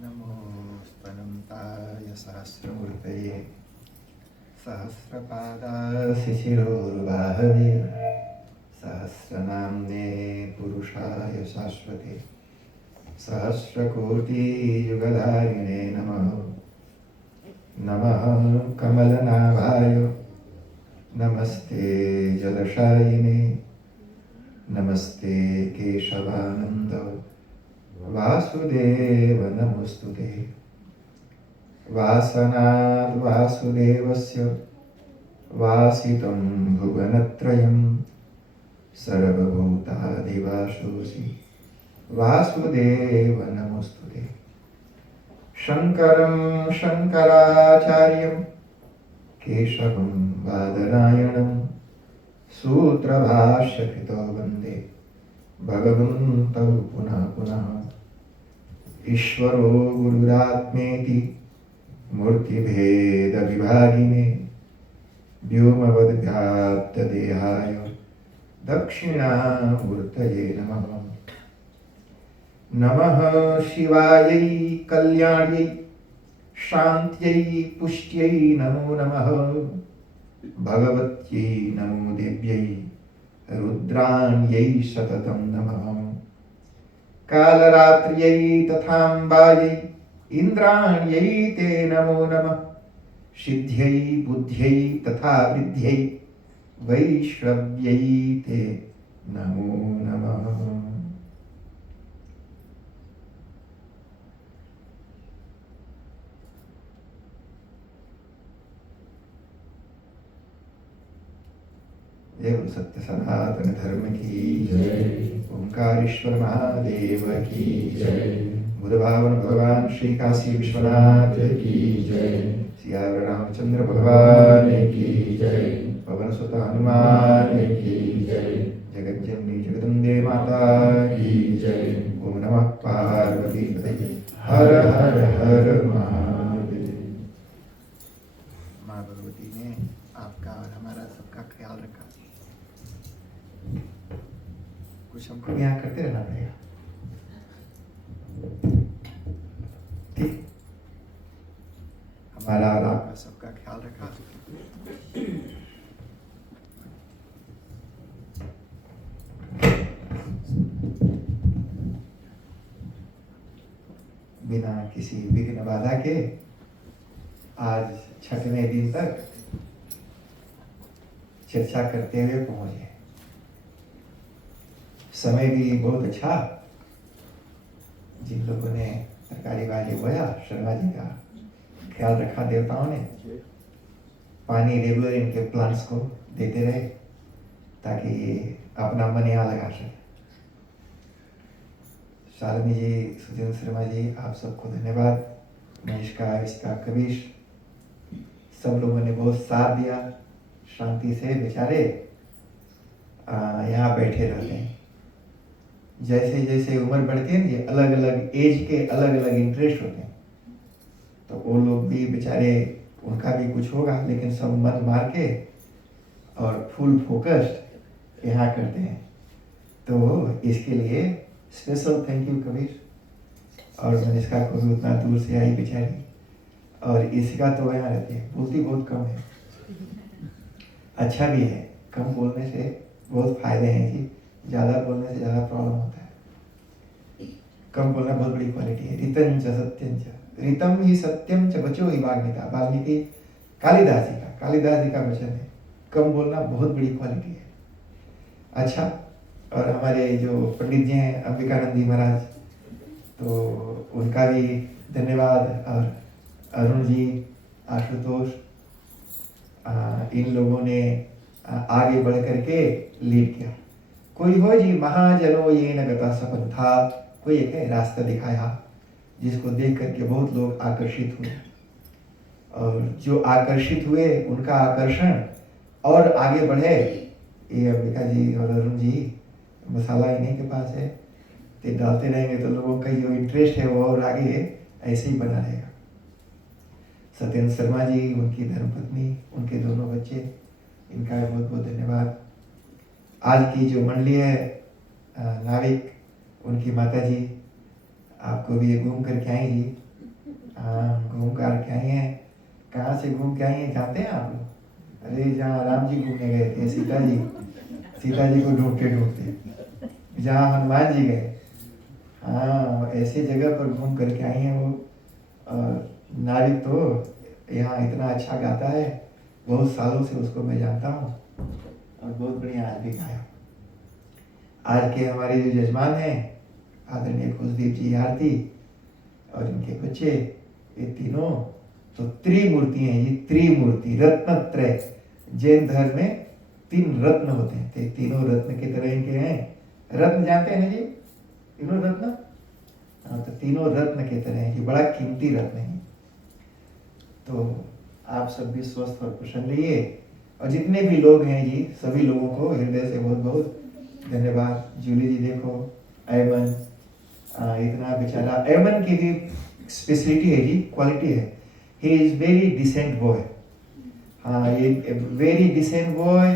नमोऽस्तनन्ताय सहस्रमूर्तये सहस्रपादाशिशिरोर्बाहवे सहस्रनाम्ने पुरुषाय शाश्वते सहस्रकोटियुगधारिणे नमः। नमः कमलनाभाय नमस्ते जलशायिने नमस्ते केशवानन्द वासुदेव नमोस्तुते। वासनाद् वासुदेवस्य वासितं भुवनत्रयं सर्वभूतादिवासोऽसि वासुदेव नमोस्तुते। शङ्करं शङ्कराचार्यं केशवं बादरायणं सूत्रभाष्यकृतो वन्दे भगवन्तौ पुनः पुनः। ईश्वरो गुरुरात्मेति मूर्तिभेदविभागिने व्योमवद्व्याप्तदेहाय दक्षिणामूर्तये नमः। नमः शिवायै कल्याण्यै शान्त्यै पुष्ट्यै नमो नमः। भगवत्यै नमो देव्यै रुद्राण्यै सततं नमः। कालरात्र्यै तथाम्बायै इन्द्राण्यै ते नमो नमः। सिद्ध्यै बुद्ध्यै तथा वृद्ध्यै वैष्णव्यै ते नमो नमः। जय बोलो सत्य सनातन धर्म की जय। ओंकारेश्वर महादेव की जय। बुधभावन भगवान श्री काशी विश्वनाथ की जय। सियावर रामचंद्र भगवान की जय। पवन सुत हनुमान की जय। जगत जननी जगदम्बे माता की जय। ओम नमः पार्वती पतये हर हर हर महादेव। माँ भगवती ने आपका और हमारा सबका ख्याल रखा। कुछ हमको यहाँ करते रहना पड़ेगा, ठीक। हमारा और आपका सबका ख्याल रखा। बिना किसी विघ्न बाधा के आज छठवें दिन तक चर्चा करते हुए पहुंचे। समय भी बहुत अच्छा। जिन लोगों ने तरकारी भाजी बोया, शर्मा जी का ख्याल रखा, देवताओं ने पानी रेगुलर इनके प्लांट्स को देते रहे ताकि ये अपना मन यहाँ लगा सके। शालिनी जी, सुधीर शर्मा जी, आप सबको धन्यवाद। महेश का, इसका, कबीश, सब लोगों ने बहुत साथ दिया। शांति से बेचारे यहाँ बैठे रहते हैं। जैसे जैसे उम्र बढ़ती है ना, ये अलग अलग एज के अलग अलग इंटरेस्ट होते हैं, तो वो लोग भी बेचारे, उनका भी कुछ होगा, लेकिन सब मन मार के और फुल फोकस्ड यहाँ करते हैं। तो इसके लिए स्पेशल थैंक यू कबीर और मनीषा को भी, उतना दूर से आई बेचारी। और इसका तो यहाँ रहती है, बोलती बहुत कम है। अच्छा भी है, कम बोलने से बहुत फायदे हैं जी। ज़्यादा बोलने से ज़्यादा प्रॉब्लम होता है। कम बोलना बहुत बड़ी क्वालिटी है। ऋतं च सत्यं च, ऋतं ही सत्यम च बचो ही वाग्मिता। वाल्मीकि कालिदास जी का वचन है। कम बोलना बहुत बड़ी क्वालिटी है। अच्छा, और हमारे जो पंडित जी हैं अंबिकानंद जी महाराज, तो उनका भी धन्यवाद। और अरुण जी, आशुतोष, इन लोगों ने आगे बढ़ करके लीड किया। कोई हो जी महाजनो ये न गता सपंथा, कोई एक रास्ता दिखाया जिसको देख करके बहुत लोग आकर्षित हुए। और जो आकर्षित हुए उनका आकर्षण और आगे बढ़े। ये अंबिका जी और अरुण जी, मसाला इन्हीं के पास है, तो डालते रहेंगे तो लोगों का जो इंटरेस्ट है वो और आगे ऐसे ही बना रहेगा। सत्येंद्र शर्मा जी, उनकी धर्मपत्नी, उनके दोनों बच्चे, इनका बहुत बहुत धन्यवाद। आज की जो मंडली है नाविक, उनकी माता जी, आपको भी ये घूम करके आई जी, हाँ, घूम कर के आए हैं। कहाँ से घूम के आए हैं जानते हैं आप लोग? अरे जहाँ राम जी घूमने गए थे, सीता जी को ढूंढते ढूंढते, जहाँ हनुमान जी गए, हाँ ऐसे जगह पर घूम करके आई हैं वो। नारी तो यहाँ इतना अच्छा गाता है, बहुत सालों से उसको मैं जानता हूँ और बहुत बढ़िया आज भी गाया। आज के हमारे जो जजमान हैं आदरणीय खुशदीप जी आरती और इनके बच्चे, ये तीनों तो त्रिमूर्ति हैं। ये त्रिमूर्ति रत्नत्रय, जैन धर्म में 3 रत्न होते हैं, तो तीनों रत्न के तरह इनके हैं। रत्न जानते हैं ना जी, तीनों रत्न। हाँ, तो तीनों रत्न के तरह हैं, ये बड़ा कीमती रत्न है। तो आप सब भी स्वस्थ और प्रसन्न रहिए, और जितने भी लोग हैं जी सभी लोगों को हृदय से बहुत बहुत धन्यवाद। जूली जी देखो, ऐमन, इतना बेचारा, ऐमन की भी स्पेशलिटी है जी, क्वालिटी है। He is very decent boy. हाँ, ये very decent boy,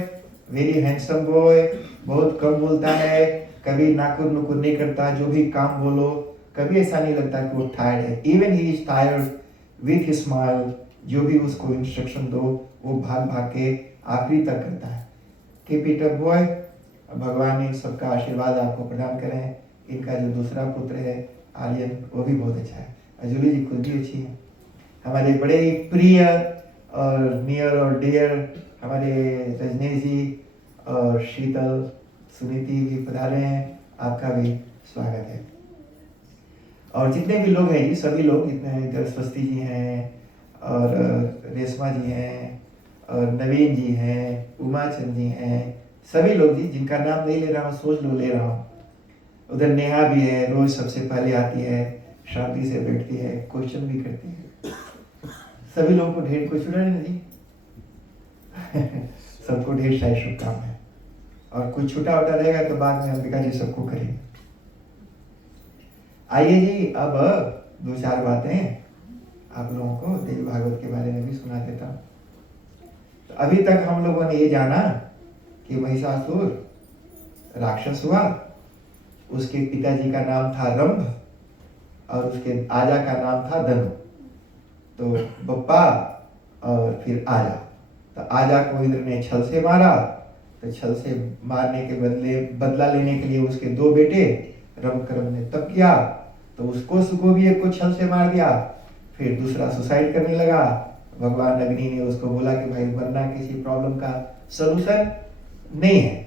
very handsome boy, बहुत कम बोलता है, कभी नाकुर नुकुर नहीं करता, जो भी काम बोलो कभी ऐसा नहीं लगता कि वो टायर्ड है। Even he is tired with his smile, जो भी उसको इंस्ट्रक्शन दो वो भाग भाग के आखिरी तक करता है। Keep it up boy. भगवान इन सबका आशीर्वाद आपको प्रदान करें। इनका जो दूसरा पुत्र है आर्यन, वो भी बहुत अच्छा है। अजूली जी खुद भी अच्छी है। हमारे बड़े ही प्रिय और नियर और डियर हमारे रजनीश जी और शीतल सुनीति भी पधारे हैं, आपका भी स्वागत है। और जितने भी लोग हैं जी, सभी लोग, जितने इधर स्वस्ति जी हैं और रेशमा जी हैं और नवीन जी हैं, उमाचंद जी हैं, सभी लोग जी जिनका नाम नहीं ले रहा हूँ, सोच लो ले रहा हूँ। उधर नेहा भी है, रोज सबसे पहले आती है, शांति से बैठती है, क्वेश्चन भी करती है। सभी लोगों को ढेर क्वेश्चन है जी। सबको ढेर सारी शुभकामनाएं, और कुछ छूटा उटा रहेगा तो बाद में अंबिका जी सबको करेंगे। आइए जी, अब 2-4 बातें आप लोगों को देवी भागवत के बारे में भी सुना देता हूँ। तो अभी तक हम लोगों ने ये जाना कि महिषासुर राक्षस हुआ, उसके पिताजी का नाम था रंभ और उसके आजा का नाम था धनु। तो बप्पा और फिर आजा, तो आजा को इंद्र ने छल से मारा, तो छल से मारने के बदला लेने के लिए उसके 2 बेटे रंभकर्म ने तप किया, तो उसको भी एक को छल से मार दिया। फिर दूसरा सुसाइड करने लगा। भगवान अग्नि ने उसको बोला कि भाई मरना किसी प्रॉब्लम का सलूशन नहीं है,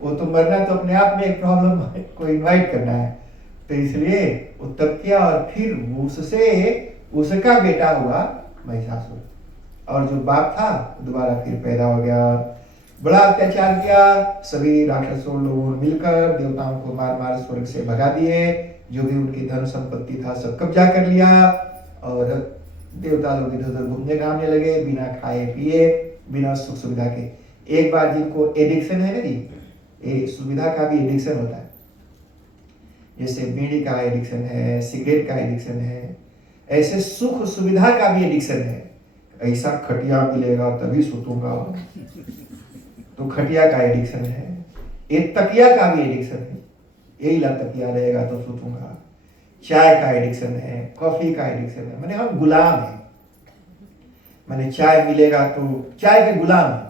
वो तो मरना तो अपने आप में एक प्रॉब्लम को इन्वाइट करना है। तो इसलिए वो तप किया और फिर उससे उसका बेटा हुआ महिषासुर, और जो बाप था दोबारा फिर पैदा हो गया। बड़ा अत्याचार किया, सभी राक्षसों लोगों ने मिलकर देवताओं को मार मार स्वर्ग से भगा दिए, जो भी उनकी धन संपत्ति था सब कब्जा कर लिया, और देवता लोग इधर उधर घूमने घामने लगे बिना खाए पिए, बिना सुख सुविधा के। एक बार जिनको एडिक्शन है ना जी, ये सुविधा का भी एडिक्शन होता है, जैसे बीड़ी का एडिक्शन है, सिगरेट का एडिक्शन है, ऐसे सुख सुविधा का भी एडिक्शन है। ऐसा खटिया मिलेगा तभी सुतूंगा, तो खटिया का एडिक्शन है। एक तकिया का भी एडिक्शन है, यही ला तकिया रहेगा तो सुतूंगा। चाय का एडिक्शन है, कॉफी का एडिक्शन है, मैंने हम गुलाम है। मैंने चाय मिलेगा तो चाय के गुलाम है,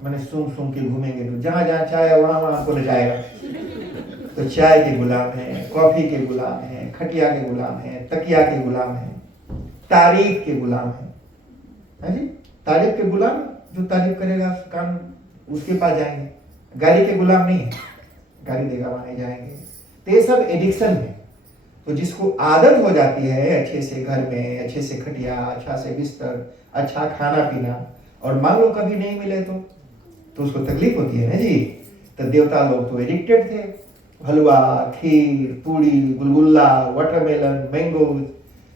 मैंने सुन के घूमेंगे तो जहां जहां चाय है वहां वहां को ले जाएगा। तो चाय के गुलाम है, कॉफी के गुलाम है, खटिया के गुलाम है, तकिया के गुलाम है, तारीफ के गुलाम है जी। तारीफ के गुलाम, जो तारीफ करेगा काम उसके पास जाएंगे। गाली के गुलाम नहीं है, गाली देगा वहां नहीं जाएंगे। तो ये सब एडिक्शन है। तो जिसको आदत हो जाती है अच्छे से घर में, अच्छे से खटिया, अच्छा से बिस्तर, अच्छा खाना पीना, और मान लो कभी नहीं मिले तो उसको तकलीफ होती है ना जी। तो देवता लोग तो एडिक्टेड थे, हलवा, खीर, पूड़ी, गुलगुल्ला, वाटरमेलन, मैंगो,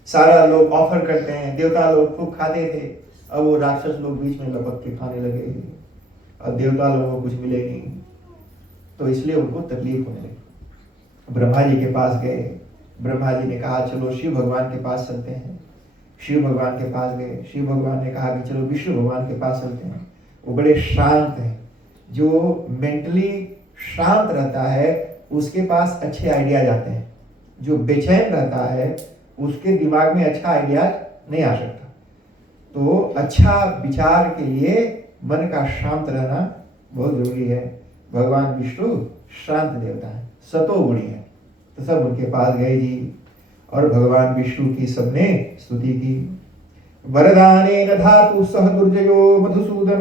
सारा लोग ऑफर करते हैं, देवता लोग खूब खाते थे। अब वो राक्षस लोग बीच में लपक के खाने लगे, और देवता लोगों को कुछ मिले नहीं, तो इसलिए उनको तकलीफ होने लगी। ब्रह्मा जी के पास गए, ब्रह्मा जी ने कहा चलो शिव भगवान के पास चलते हैं। शिव भगवान के पास गए, शिव भगवान ने कहा कि चलो विष्णु भगवान के पास चलते हैं। वो बड़े शांत हैं, जो मेंटली शांत रहता है उसके पास अच्छे आइडिया जाते हैं, जो बेचैन रहता है उसके दिमाग में अच्छा आइडिया नहीं आ सकता। तो अच्छा विचार के लिए मन का शांत रहना बहुत जरूरी है। भगवान विष्णु शांत देवता है, सतोगुणी है। तो सब उनके पास गए जी और भगवान विष्णु की सबने स्तुति की। वरदानेन धातु सह दुर्जयो मधुसूदन,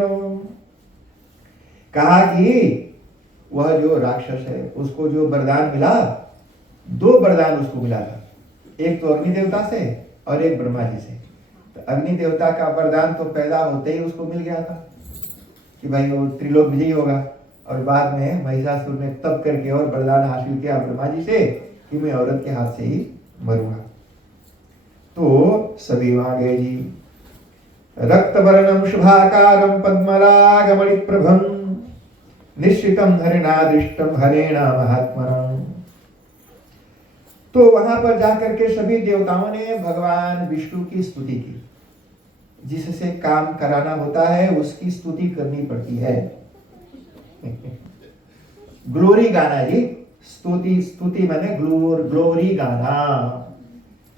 कहा कि वह जो राक्षस है उसको जो वरदान मिला, 2 वरदान उसको मिला था, एक तो अग्नि देवता से और एक ब्रह्मा जी से। तो अग्नि देवता का वरदान तो पैदा होते ही उसको मिल गया था कि भाई वो त्रिलोक विजयी होगा, और बाद में महिषासुर ने तब करके और वरदान हासिल किया ब्रह्मा जी से कि मैं औरत के हाथ से ही मरूंगा। तो सभी वहां गए जी। रक्तवर्णम शुभाकारम पद्मरागमणि प्रभम निश्चितम हरिणा दृष्टम हरेणा महात्मनम। तो वहां पर जाकर के सभी देवताओं ने भगवान विष्णु की स्तुति की। जिससे काम कराना होता है उसकी स्तुति करनी पड़ती है। ग्लोरी गाना जी, स्तुति, स्तुति माने ग्लोरी गाना,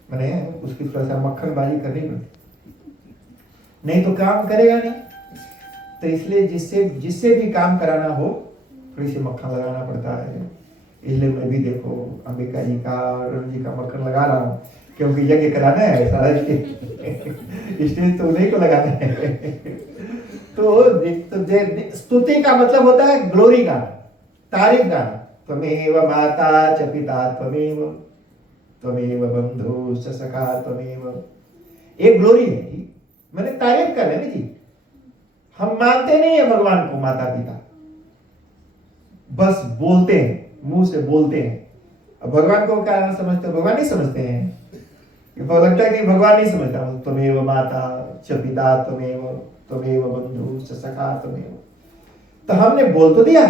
माने उसकी थोड़ा सा मक्खनबाजी करनी पड़ती, नहीं तो काम करेगा नहीं। तो इसलिए जिससे भी काम कराना हो थोड़ी सी मक्खन लगाना पड़ता है। इसलिए मैं भी देखो अंबिका जी का और अरुण जी का मक्खन लगा रहा हूँ, क्योंकि यज्ञ कराना है सारा स्टेज तो उन्हीं को लगाना है। तो स्तुति का मतलब होता है ग्लोरी गाना, तारीफ गाना। त्वमेव माता च पिता त्वमेव, त्वमेव बंधु च सखा त्वमेव। एक ग्लोरी है जी, मैंने तारीफ कर रहे हैं जी। हम मानते नहीं है भगवान को माता पिता, बस बोलते हैं, मुंह से बोलते हैं। अब भगवान को क्या समझते हो? भगवान नहीं समझते हैं। लगता है कि भगवान नहीं समझता। त्वमेव माता च पिता त्वमेव बंधु च सखा त्वमेव। तो हमने बोल तो दिया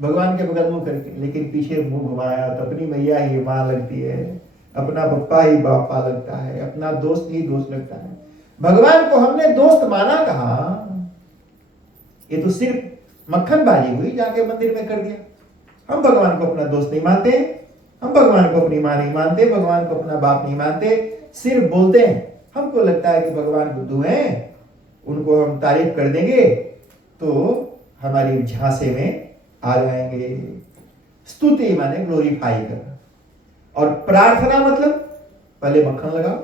भगवान के बगल मुंह करके, लेकिन पीछे मुंह घुमाया तो अपनी मैया ही मां लगती है, अपना पप्पा ही बापा लगता है, अपना दोस्त ही दोस्त लगता है। भगवान को हमने दोस्त माना कहा? ये तो सिर्फ मक्खनबाजी हुई, जाके मंदिर में कर दिया। हम भगवान को अपना दोस्त नहीं मानते, हम भगवान को अपनी मां नहीं मानते, भगवान को अपना बाप नहीं मानते, सिर्फ बोलते हैं। हमको लगता है कि भगवान बुद्धू हैं, उनको हम तारीफ कर देंगे तो हमारी झांसे में आ जाएंगे। स्तुति माने ग्लोरीफाई करना, और प्रार्थना मतलब पहले मक्खन लगाओ,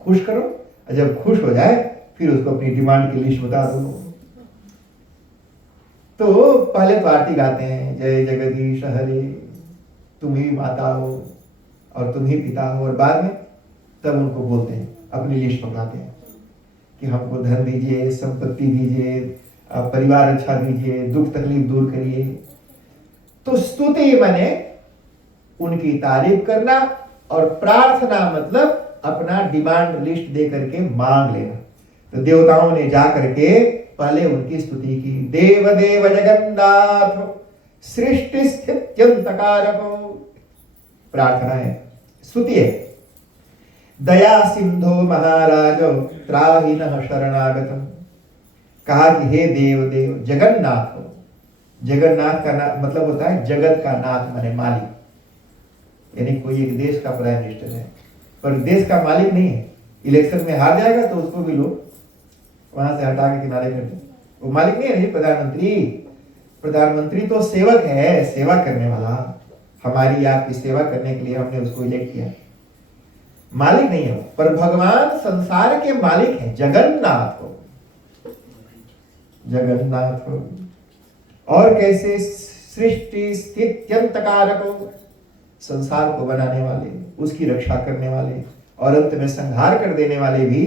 खुश करो, और जब खुश हो जाए फिर उसको अपनी डिमांड की लिस्ट बता दो। तो पहले तो आरती गाते हैं, जय जगदीश हरे, तुम ही माता हो और तुम ही पिता हो, और बाद में तब उनको बोलते हैं, अपनी लिस्ट पकड़ाते हैं कि हमको धन दीजिए, संपत्ति दीजिए, परिवार अच्छा दीजिए, दुख तकलीफ दूर करिए। तो स्तुति माने उनकी तारीफ करना, और प्रार्थना मतलब अपना डिमांड लिस्ट दे करके मांग लेना। तो देवताओं ने जा करके पहले उनकी स्तुति की। देव देव जगन्नाथ सृष्टि स्थित्यंतकारको, प्रार्थना है, स्तुति है। दया सिंधो महाराजो त्राहि नः शरणागतम्, कहा कि हे देव देव जगन्नाथ हो। जगन्नाथ का नाम मतलब होता है जगत का नाथ माने मालिक, यानी कोई एक देश का प्राइम मिनिस्टर है पर देश का मालिक नहीं है। इलेक्शन में हार जाएगा तो उसको भी लोग वहां से हटा के किनारे कर दे, वो मालिक नहीं है नहीं। प्रधानमंत्री, प्रधानमंत्री तो सेवक है, सेवा करने वाला। हमारी आपकी सेवा करने के लिए हमने उसको इलेक्ट किया, मालिक नहीं है। पर भगवान संसार के मालिक हैं, जगन्नाथ हो, जगन्नाथ हो। और कैसे? सृष्टि स्थित्यंतकारक हो, संसार को बनाने वाले, उसकी रक्षा करने वाले और अंत में संहार कर देने वाले भी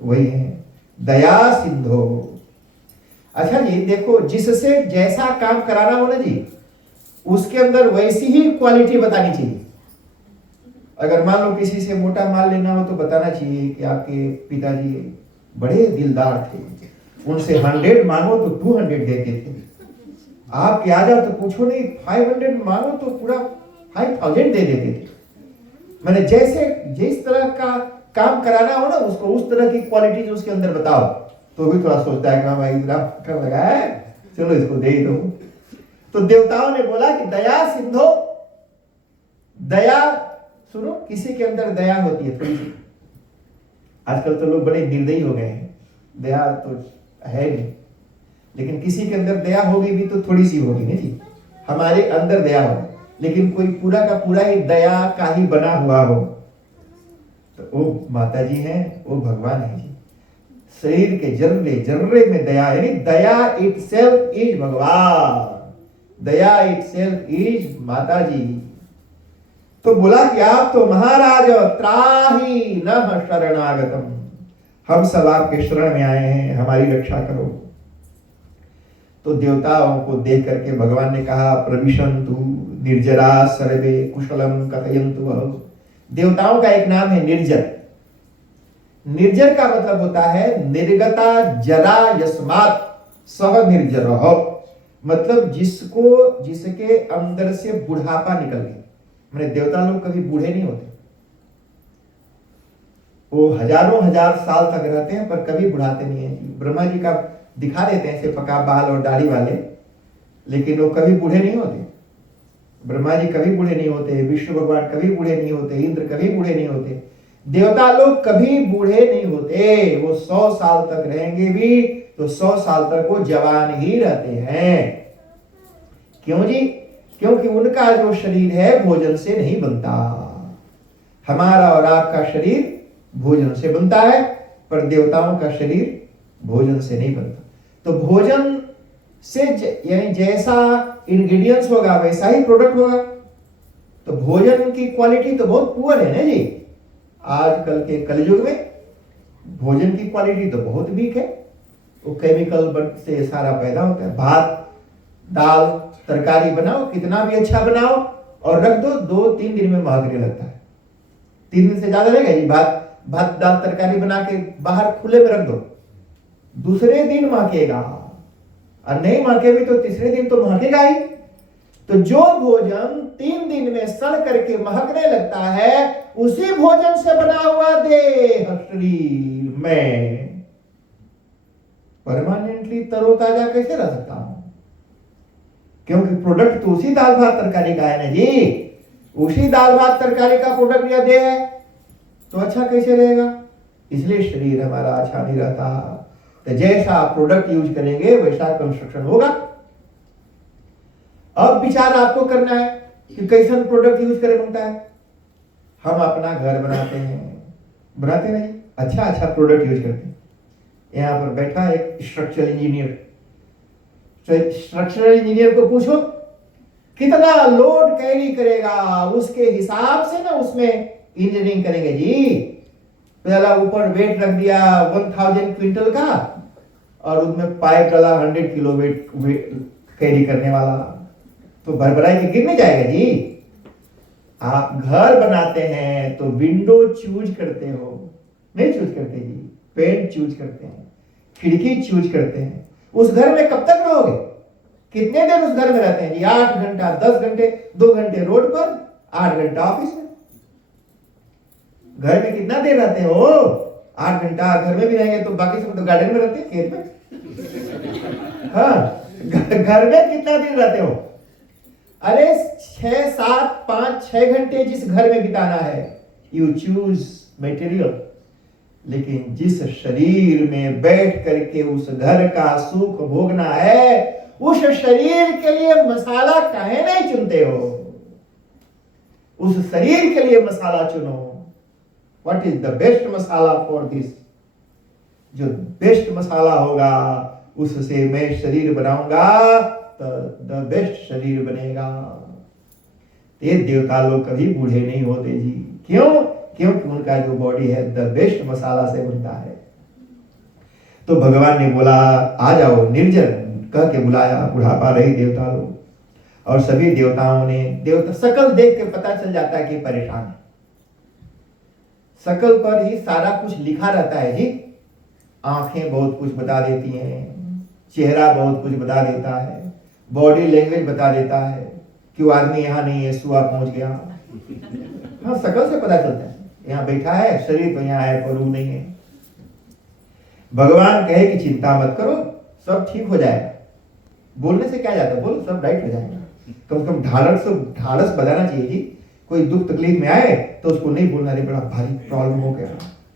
वही हैं। दया सिंधो। अच्छा जी देखो, जिससे जैसा काम कराना हो ना जी, उसके अंदर वैसी ही क्वालिटी बतानी चाहिए। अगर मान लो किसी से मोटा माल लेना हो तो बताना चाहिए कि आपके पिताजी बड़े दिलदार थे, उनसे 100 मांगो तो 200 देते थे। आप आ जाओ तो पूछो नहीं, 500 मांगो तो पूरा 5000 दे देते थे। मैंने जैसे जिस तरह का काम कराना हो ना उसको, उस तरह की क्वालिटीज उसके अंदर बताओ, तो भी थोड़ा सोचता है कि हाँ भाई इतना कर लगा है, चलो इसको दे ही दो। तो देवताओं ने बोला कि दया सिंधो, दया सुनो, किसी के अंदर दया होती है थोड़ी सी। आजकल तो लोग बड़े निर्दयी हो गए हैं, दया तो है नहीं, लेकिन किसी के अंदर दया होगी भी तो थोड़ी सी होगी नहीं जी। हमारे अंदर दया हो, लेकिन कोई पूरा का पूरा ही दया का ही बना हुआ हो तो वो माता जी हैं, वो भगवान है जी। शरीर के जर्रे जर्रे में दया, यानी दया इटसेल्फ इज भगवान, दया इटसेल्फ इज माता जी। तो बोला कि आप तो महाराज त्राही नः शरणागतम, हम सब आपके शरण में आए हैं, हमारी रक्षा करो। तो देवताओं को देख करके भगवान ने कहा प्रविशन्तु निर्जरा सर्वे कुशलम कथयन्तु। देवताओं का एक नाम है निर्जर। निर्जर का मतलब होता है निर्गता जरा यस्मात् सह निर्जर, मतलब जिसके अंदर से बुढ़ापा निकल गया। मैंने देवता लोग कभी बूढ़े नहीं होते, वो हजारों हजार साल तक रहते हैं पर कभी बुढ़ाते नहीं है। ब्रह्मा जी का दिखा देते हैं ऐसे पका बाल और दाढ़ी वाले, लेकिन वो कभी बूढ़े नहीं होते। ब्रह्मा जी कभी बूढ़े नहीं होते, विष्णु भगवान कभी बूढ़े नहीं होते, इंद्र कभी बूढ़े नहीं होते, देवता लोग कभी बूढ़े नहीं होते। वो 100 साल तक रहेंगे भी तो 100 साल तक वो जवान ही रहते हैं। क्यों जी? क्योंकि उनका जो शरीर है भोजन से नहीं बनता। हमारा और आपका शरीर भोजन से बनता है, पर देवताओं का शरीर भोजन से नहीं बनता। तो भोजन से यानी जैसा इंग्रेडिएंट्स होगा वैसा ही प्रोडक्ट होगा। तो भोजन की क्वालिटी तो बहुत पुअर है ना जी। आजकल के कलयुग में भोजन की क्वालिटी तो बहुत वीक है। वो केमिकल से सारा पैदा होता है। भात दाल तरकारी बनाओ, कितना भी अच्छा बनाओ और रख दो, 2-3 दिन में महकने लगता है। 3 दिन से ज्यादा रहेगा जी। भात दाल तरकारी बना के बाहर खुले में रख दो, दूसरे दिन महकेगा, और नहीं महके भी तो तीसरे दिन तो महकेगा ही। तो जो भोजन 3 दिन में सड़ करके महकने लगता है, उसी भोजन से बना हुआ देह शरीर में परमानेंटली तरोताजा कैसे रह सकता हूं? क्योंकि प्रोडक्ट तो उसी दाल भात तरकारी का है ना जी। उसी दाल भात तरकारी का प्रोडक्ट या दे है तो अच्छा कैसे रहेगा? इसलिए शरीर हमारा अच्छा नहीं रहता। तो जैसा आप प्रोडक्ट यूज करेंगे वैसा कंस्ट्रक्शन होगा। अब विचार आपको करना है कि कैसा प्रोडक्ट यूज करें बनता है। हम अपना घर बनाते नहीं, अच्छा प्रोडक्ट यूज करते हैं। यहां पर बैठा एक स्ट्रक्चरल इंजीनियर, तो स्ट्रक्चरल इंजीनियर को पूछो कितना लोड कैरी करेगा, उसके हिसाब से ना उसमें इंजीनियरिंग करेंगे जी। पहला ऊपर वेट रख दिया 1000 क्विंटल का और उसमें पाइप डाला 100 किलो वेट कैरी करने वाला, तो भरभराई के गिर नहीं जाएगा जी। आप घर बनाते हैं तो विंडो चूज करते हो, नहीं चूज करते जी, पेंट चूज करते हैं, खिड़की चूज करते हैं। उस घर में कब तक रहोगे? कितने देर उस घर में रहते हैं जी? 8 घंटा, 10 घंटे, 2 घंटे रोड पर, 8 घंटा ऑफिस में। घर में कितना देर रहते हो? 8 घंटा। घर में भी रहेंगे तो बाकी सब तो गार्डन में रहते हैं, खेत में। हाँ, घर में कितना दिन रहते हो? अरे 6, 7, 5, 6 घंटे जिस घर में बिताना है, यू चूज मटेरियल। लेकिन जिस शरीर में बैठ करके उस घर का सुख भोगना है, उस शरीर के लिए मसाला काहे नहीं चुनते हो? उस शरीर के लिए मसाला चुनो। What is the best masala for this? जो बेस्ट मसाला होगा उससे मैं शरीर बनाऊंगा तो द बेस्ट शरीर बनेगा। ये देवता लोग कभी बूढ़े नहीं होते जी। क्यों? क्योंकि उनका जो बॉडी है द बेस्ट मसाला से बनता है। तो भगवान ने बोला आ जाओ निर्जर, कह के बुलाया। बुढ़ापा रही देवता लोग, और सभी देवताओं ने, देवता शकल देख के पता चल जाता है कि परेशान है। शकल पर ही सारा कुछ लिखा रहता है जी। आंखें बहुत कुछ बता देती हैं, चेहरा बहुत कुछ बता देता है, बॉडी लैंग्वेज बता देता है कि वो आदमी यहाँ नहीं है, सुआ पहुंच गया। हाँ, शकल से पता चलता है। यहाँ बैठा है, शरीर तो यहाँ है पर वो नहीं है। भगवान कहे कि चिंता मत करो, सब ठीक हो जाएगा। बोलने से क्या जाता है, बोलो सब राइट हो जाएगा। कम से कम ढाढ़स बनाना चाहिए जी। कोई दुख तकलीफ में आए तो उसको नहीं बोलना नहीं बड़ा भारी प्रॉब्लम हो गया,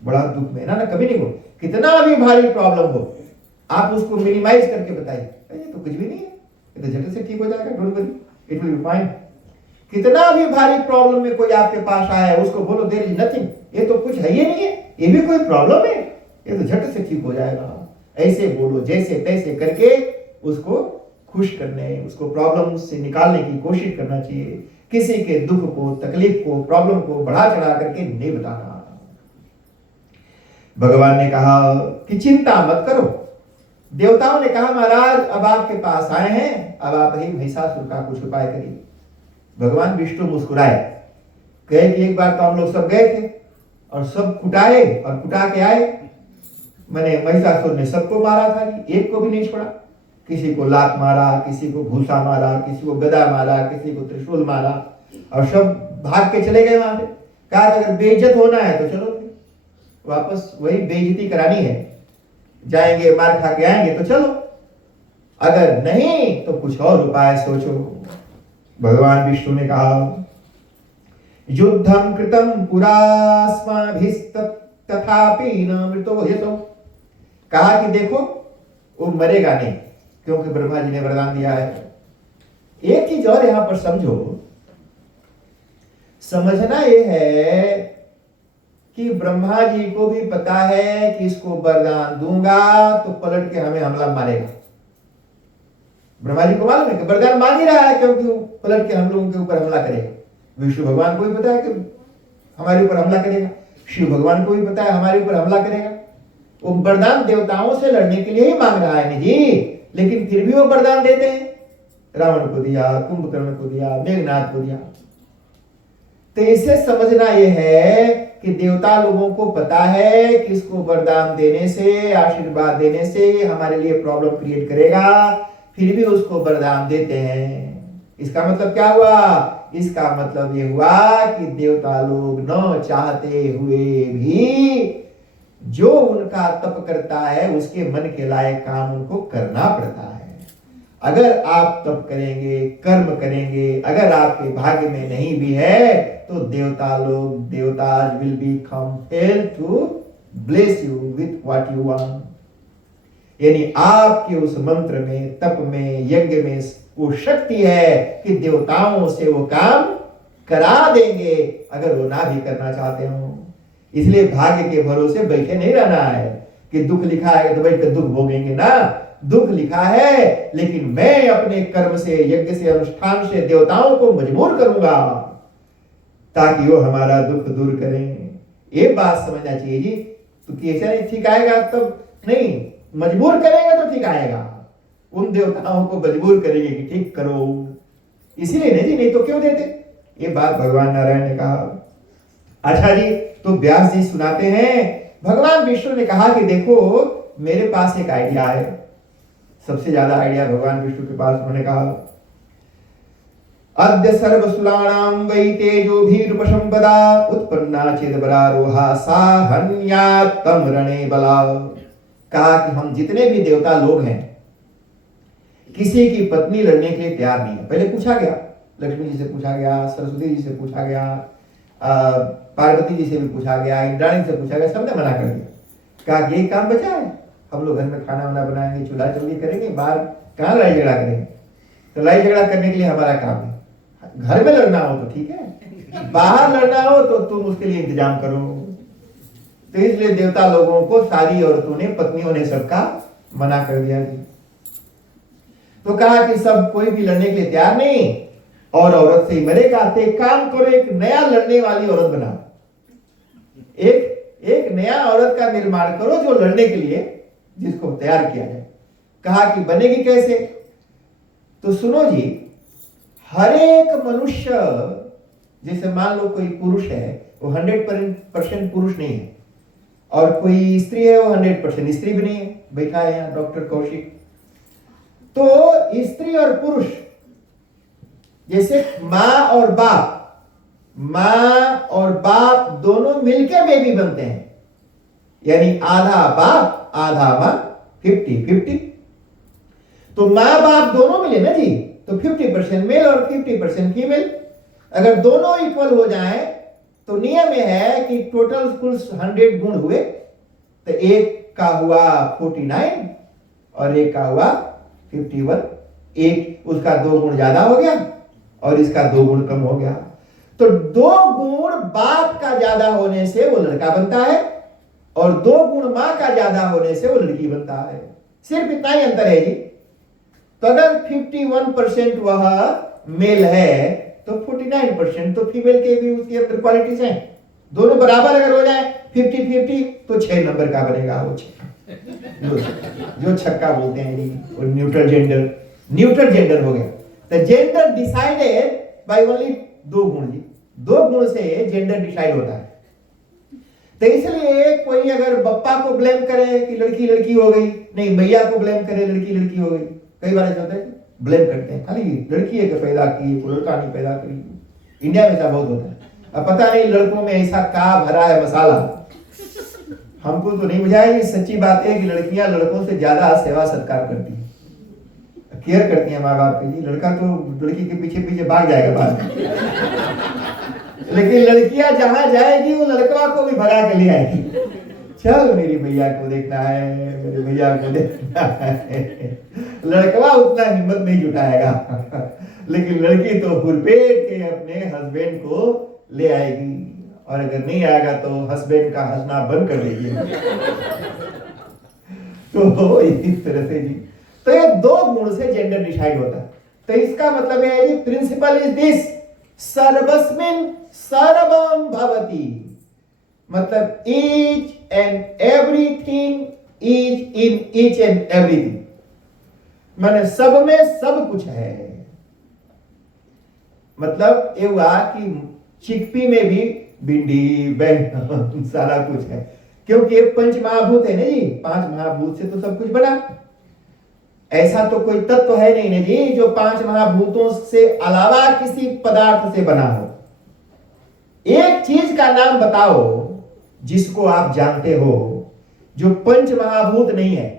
बड़ा दुख में ना कभी नहीं बोल। कितना भी भारी प्रॉब्लम हो आप उसको मिनिमाइज करके बताइए, ये तो कुछ भी नहीं है, ये तो झट से ठीक हो जाएगा, don't worry, it will be fine. कितना भी भारी प्रॉब्लम में कोई आपके पास आया है उसको बोलो देयर इज नथिंग, ये तो कुछ है ही नहीं है, ये भी कोई प्रॉब्लम है, ये तो झट से ठीक हो जाएगा। ऐसे बोलो, जैसे तैसे करके उसको खुश करने, उसको प्रॉब्लम से निकालने की कोशिश करना चाहिए। किसी के दुख को, तकलीफ को, प्रॉब्लम को बढ़ा चढ़ा करके नहीं बताना। भगवान ने कहा कि चिंता मत करो। देवताओं ने कहा महाराज अब आपके पास आए हैं, अब आप ही महिषासुर का कुछ उपाय करिए। भगवान विष्णु मुस्कुराए, कहे कि एक बार तो हम लोग सब गए थे और सब कुटाए और कुटा के आए, मैंने महिषासुर ने सबको मारा था जी, एक को भी नहीं छोड़ा। किसी को लात मारा, किसी को घूसा मारा, किसी को गदा मारा, किसी को त्रिशूल मारा और सब भाग के चले गए वहां पे। कहा अगर बेइज्जत होना है तो चलो वापस वही बेइज्जती करानी है, जाएंगे मार खा के आएंगे तो चलो, अगर नहीं तो कुछ और उपाय सोचो। भगवान विष्णु ने कहा युद्धम कृतम पुरास्माभिस्तथापि न मृतो यतो। कहा कि देखो वो मरेगा नहीं, क्योंकि ब्रह्मा जी ने वरदान दिया है। एक चीज और यहां पर समझो, समझना यह है कि ब्रह्मा जी को भी पता है कि इसको वरदान दूंगा तो पलट के हमें हमला मारेगा। ब्रह्मा जी को मालूम है कि वरदान मांग ही रहा है, क्योंकि वो पलट के हम लोगों के ऊपर हमला करेगा। विष्णु भगवान को भी पता है कि हमारे ऊपर हमला करेगा, शिव भगवान को भी पता है हमारे ऊपर हमला करेगा। वो वरदान देवताओं से लड़ने के लिए ही मांग रहा है जी, लेकिन फिर भी वो वरदान देते हैं। रावण को दिया, कुंभकर्ण को दिया, मेघनाथ को दिया। तो इसे समझना यह है कि देवता लोगों को पता है कि इसको वरदान देने से, आशीर्वाद देने से हमारे लिए प्रॉब्लम क्रिएट करेगा, फिर भी उसको वरदान देते हैं। इसका मतलब क्या हुआ? इसका मतलब ये हुआ कि देवता लोग न चाहते हुए भी जो उनका तप करता है उसके मन के लायक काम उनको करना पड़ता है। अगर आप तप करेंगे, कर्म करेंगे, अगर आपके भाग्य में नहीं भी है तो देवताज will be compelled to bless you with what you want. यानी आपके उस मंत्र में, तप में, यज्ञ में वो शक्ति है कि देवताओं से वो काम करा देंगे अगर वो ना भी करना चाहते हो। इसलिए भाग्य के भरोसे बैठे नहीं रहना है कि दुख लिखा है तो बैठ कर दुख भोगेंगे ना। दुख लिखा है लेकिन मैं अपने कर्म से, यज्ञ से, अनुष्ठान से देवताओं को मजबूर करूंगा ताकि वो हमारा दुख दूर करें। ये बात समझना चाहिए जी। तो कैसे नहीं ठीक आएगा? तब नहीं, मजबूर करेंगे तो ठीक आएगा। उन देवताओं को मजबूर करेंगे कि ठीक करो, इसीलिए नहीं जी, नहीं तो क्यों देते। ये बात भगवान नारायण ने कहा। अच्छा जी, तो व्यास जी सुनाते हैं, भगवान विष्णु ने कहा कि देखो मेरे पास एक आइडिया है। सबसे ज्यादा आइडिया भगवान विष्णु के पास। उन्होंने कहा अद्य सर्वसुलानां वै तेजोभिरुपसंपदा उत्पन्ना चेदबरारोहा सा हन्यात् तं रणे बला। कहा कि हम जितने भी देवता लोग हैं किसी की पत्नी लड़ने के लिए तैयार नहीं है। पहले पूछा गया, लक्ष्मी जी से पूछा गया, सरस्वती जी से पूछा गया, पार्वती जी से भी पूछा गया, इंद्राणी से पूछा गया, सबने मना कर दिया। कहा कि एक काम बचा है, हम लोग घर में खाना वाना बनाएंगे, चूल्हा चौकी करेंगे, बाहर कहाँ लड़ाई झगड़ा करेंगे। तो लड़ाई झगड़ा करने के लिए हमारा काम है। घर में लड़ना हो तो ठीक है, बाहर लड़ना हो तो तुम उसके लिए इंतजाम करो। तो इसलिए देवता लोगों को सारी औरतों ने, पत्नियों ने सबका मना कर दिया। तो कहा कि सब कोई भी लड़ने के लिए तैयार नहीं और औरत से ही मरेगा। तो एक काम करो, एक नया लड़ने वाली औरत बनाओ, एक नया औरत का निर्माण करो जो लड़ने के लिए, जिसको तैयार किया जाए। कहा कि बनेगी कैसे? तो सुनो जी, हर एक मनुष्य, जैसे मान लो कोई पुरुष है वो 100% पुरुष नहीं है, और कोई स्त्री है वो 100% स्त्री भी नहीं है। बैठा है यहाँ डॉक्टर कौशिक। तो स्त्री और पुरुष, जैसे मां और बाप दोनों मिलकर बेबी बनते हैं, यानी आधा बाप आधा मां, 50-50। तो मां बाप दोनों मिले ना जी, तो 50% मेल और 50% फीमेल। अगर दोनों इक्वल हो जाएं तो नियम में है कि टोटल कुल 100 गुण हुए, तो एक का हुआ 49 और एक का हुआ 51। एक उसका 2 गुण ज्यादा हो गया और इसका 2 गुण कम हो गया। तो 2 गुण बाप का ज्यादा होने से वो लड़का बनता है और 2 गुण मां का ज्यादा होने से वो लड़की बनता है। सिर्फ इतना ही अंतर है जी। तो अगर 51% वह मेल है तो 49% तो फीमेल के भी उसके अंदर क्वालिटीज हैं। दोनों बराबर अगर हो जाए 50-50 तो 6 नंबर का बनेगा वो जो छक्का बोलते हैं जी, वो न्यूट्रल जेंडर हो गया। तो जेंडर डिसाइडेड बाय ओनली 2 गुण जी। 2 गुण से जेंडर डिसाइड होता है। तो इसलिए कोई अगर बप्पा को ब्लेम करे कि लड़की लड़की हो गई, नहीं मैया को ब्लेम करे लड़की लड़की हो गई, कई बार ऐसा होता है ब्लेम करते हैं खाली लड़की है कि पैदा की, लड़का नहीं पैदा करी। इंडिया में ऐसा बहुत होता है। अब पता नहीं लड़कों में ऐसा का भरा है मसाला, हमको तो नहीं बुझाया। सच्ची बात है कि लड़कियां लड़कों से ज्यादा सेवा सत्कार करती हैं, केयर करती हैं माँ बाप की जी। लड़का तो लड़की के पीछे पीछे भाग जाएगा बाद में, लेकिन लड़कियां जहां जाएगी वो लड़का को भी भगा के ले आएगी। चल मेरी भैया को देखना है, मेरे भैया को देखना है। लड़का उतना हिम्मत नहीं जुटाएगा, लेकिन लड़की तो हुरपेट के अपने हस्बैंड को ले आएगी, और अगर नहीं आएगा तो हस्बैंड का हंसना बंद कर देगी। तो इस तरह से जी, तो ये 2 गुण से जेंडर डिसाइड होता है। तो इसका मतलब है जी, प्रिंसिपल इज दिस, सर्वस्मिन् सर्वम भवति, मतलब each and everything is in each and everything, माने सब में सब कुछ है। मतलब ये हुआ कि चिकपी में भी भिंडी बैंगन सारा कुछ है, क्योंकि ये 5 महाभूत है ना जी। 5 महाभूत से तो सब कुछ बना। ऐसा तो कोई तत्व है नहीं ना जी जो 5 महाभूतों से अलावा किसी पदार्थ से बना हो। एक चीज का नाम बताओ जिसको आप जानते हो जो 5 महाभूत नहीं है।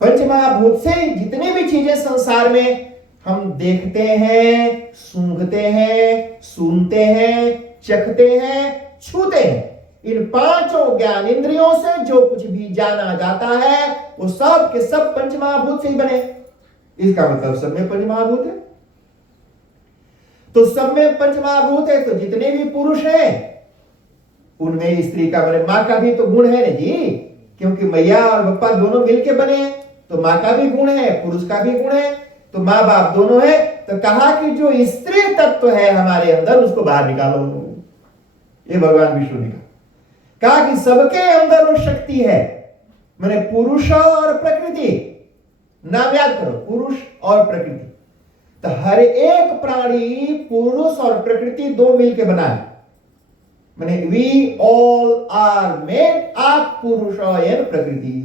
5 महाभूत से जितनी भी चीजें संसार में हम देखते हैं, सूंघते हैं, सुनते हैं, चखते हैं, छूते हैं, इन 5 ज्ञान इंद्रियों से जो कुछ भी जाना जाता है वो सब के सब 5 महाभूत से ही बने। इसका मतलब सब में 5 महाभूत है। तो सब में 5 महाभूत है तो जितने भी पुरुष हैं उनमें स्त्री का बने, मां का भी तो गुण है ना जी, क्योंकि मैया और बप्पा दोनों मिलके बने हैं, तो मां का भी गुण है, पुरुष का भी गुण है, तो मां बाप दोनों है। तो कहा कि जो स्त्री तत्व है हमारे अंदर उसको बाहर निकालो। ये भगवान विष्णु ने कहा कि सबके अंदर वो शक्ति है, मैंने पुरुष और प्रकृति, नाम याद करो, पुरुष और प्रकृति। तो हर एक प्राणी पुरुष और प्रकृति 2 मिलके बना है, मैंने we all are made of पुरुष एंड प्रकृति।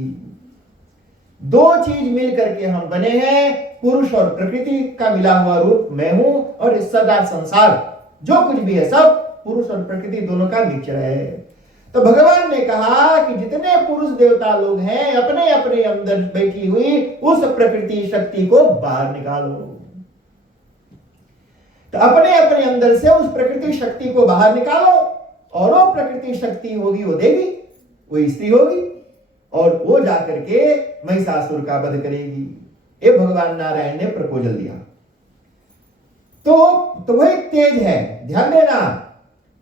2 चीज मिल करके हम बने हैं, पुरुष और प्रकृति का मिला हुआ रूप मैं हूं, और इस सदा संसार जो कुछ भी है सब पुरुष और प्रकृति दोनों का मिक्सचर है। तो भगवान ने कहा कि जितने पुरुष देवता लोग हैं अपने अपने अंदर बैठी हुई उस प्रकृति शक्ति को बाहर निकालो। तो अपने अपने अंदर से उस प्रकृति शक्ति को बाहर निकालो, और वो प्रकृति शक्ति होगी वो देवी, वो स्त्री होगी, और वो जाकर के महिषासुर का वध करेगी। ये भगवान नारायण ने प्रपोजल दिया। तो वही तेज है, ध्यान देना,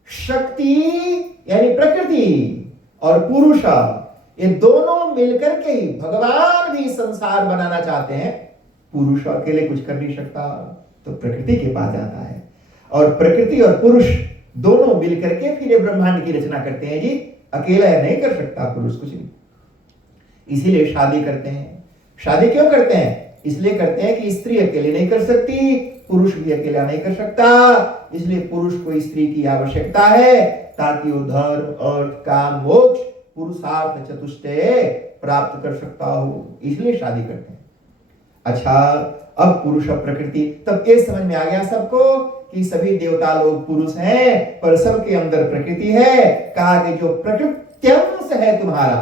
शक्ति यानी प्रकृति और पुरुष, ये दोनों मिलकर के ही भगवान भी संसार बनाना चाहते हैं। पुरुष अकेले कुछ कर नहीं सकता, तो प्रकृति के पास जाता है, और प्रकृति और पुरुष दोनों मिलकर के फिर ये ब्रह्मांड की रचना करते हैं जी। अकेला नहीं कर सकता पुरुष कुछ नहीं, इसीलिए शादी करते हैं। शादी क्यों करते हैं? इसलिए करते हैं कि स्त्री अकेले नहीं कर सकती, पुरुष भी अकेला नहीं कर सकता, इसलिए पुरुष को स्त्री की आवश्यकता है ताकि वो धर्म और काम मोक्ष पुरुषार्थ चतुष्टय प्राप्त कर सकता हो, इसलिए शादी करते हैं। अच्छा, अब पुरुष और प्रकृति, तब ये समझ में आ गया सबको कि सभी देवता लोग पुरुष हैं पर सबके अंदर प्रकृति है। कहा कि जो प्रकृत्यंश है तुम्हारा,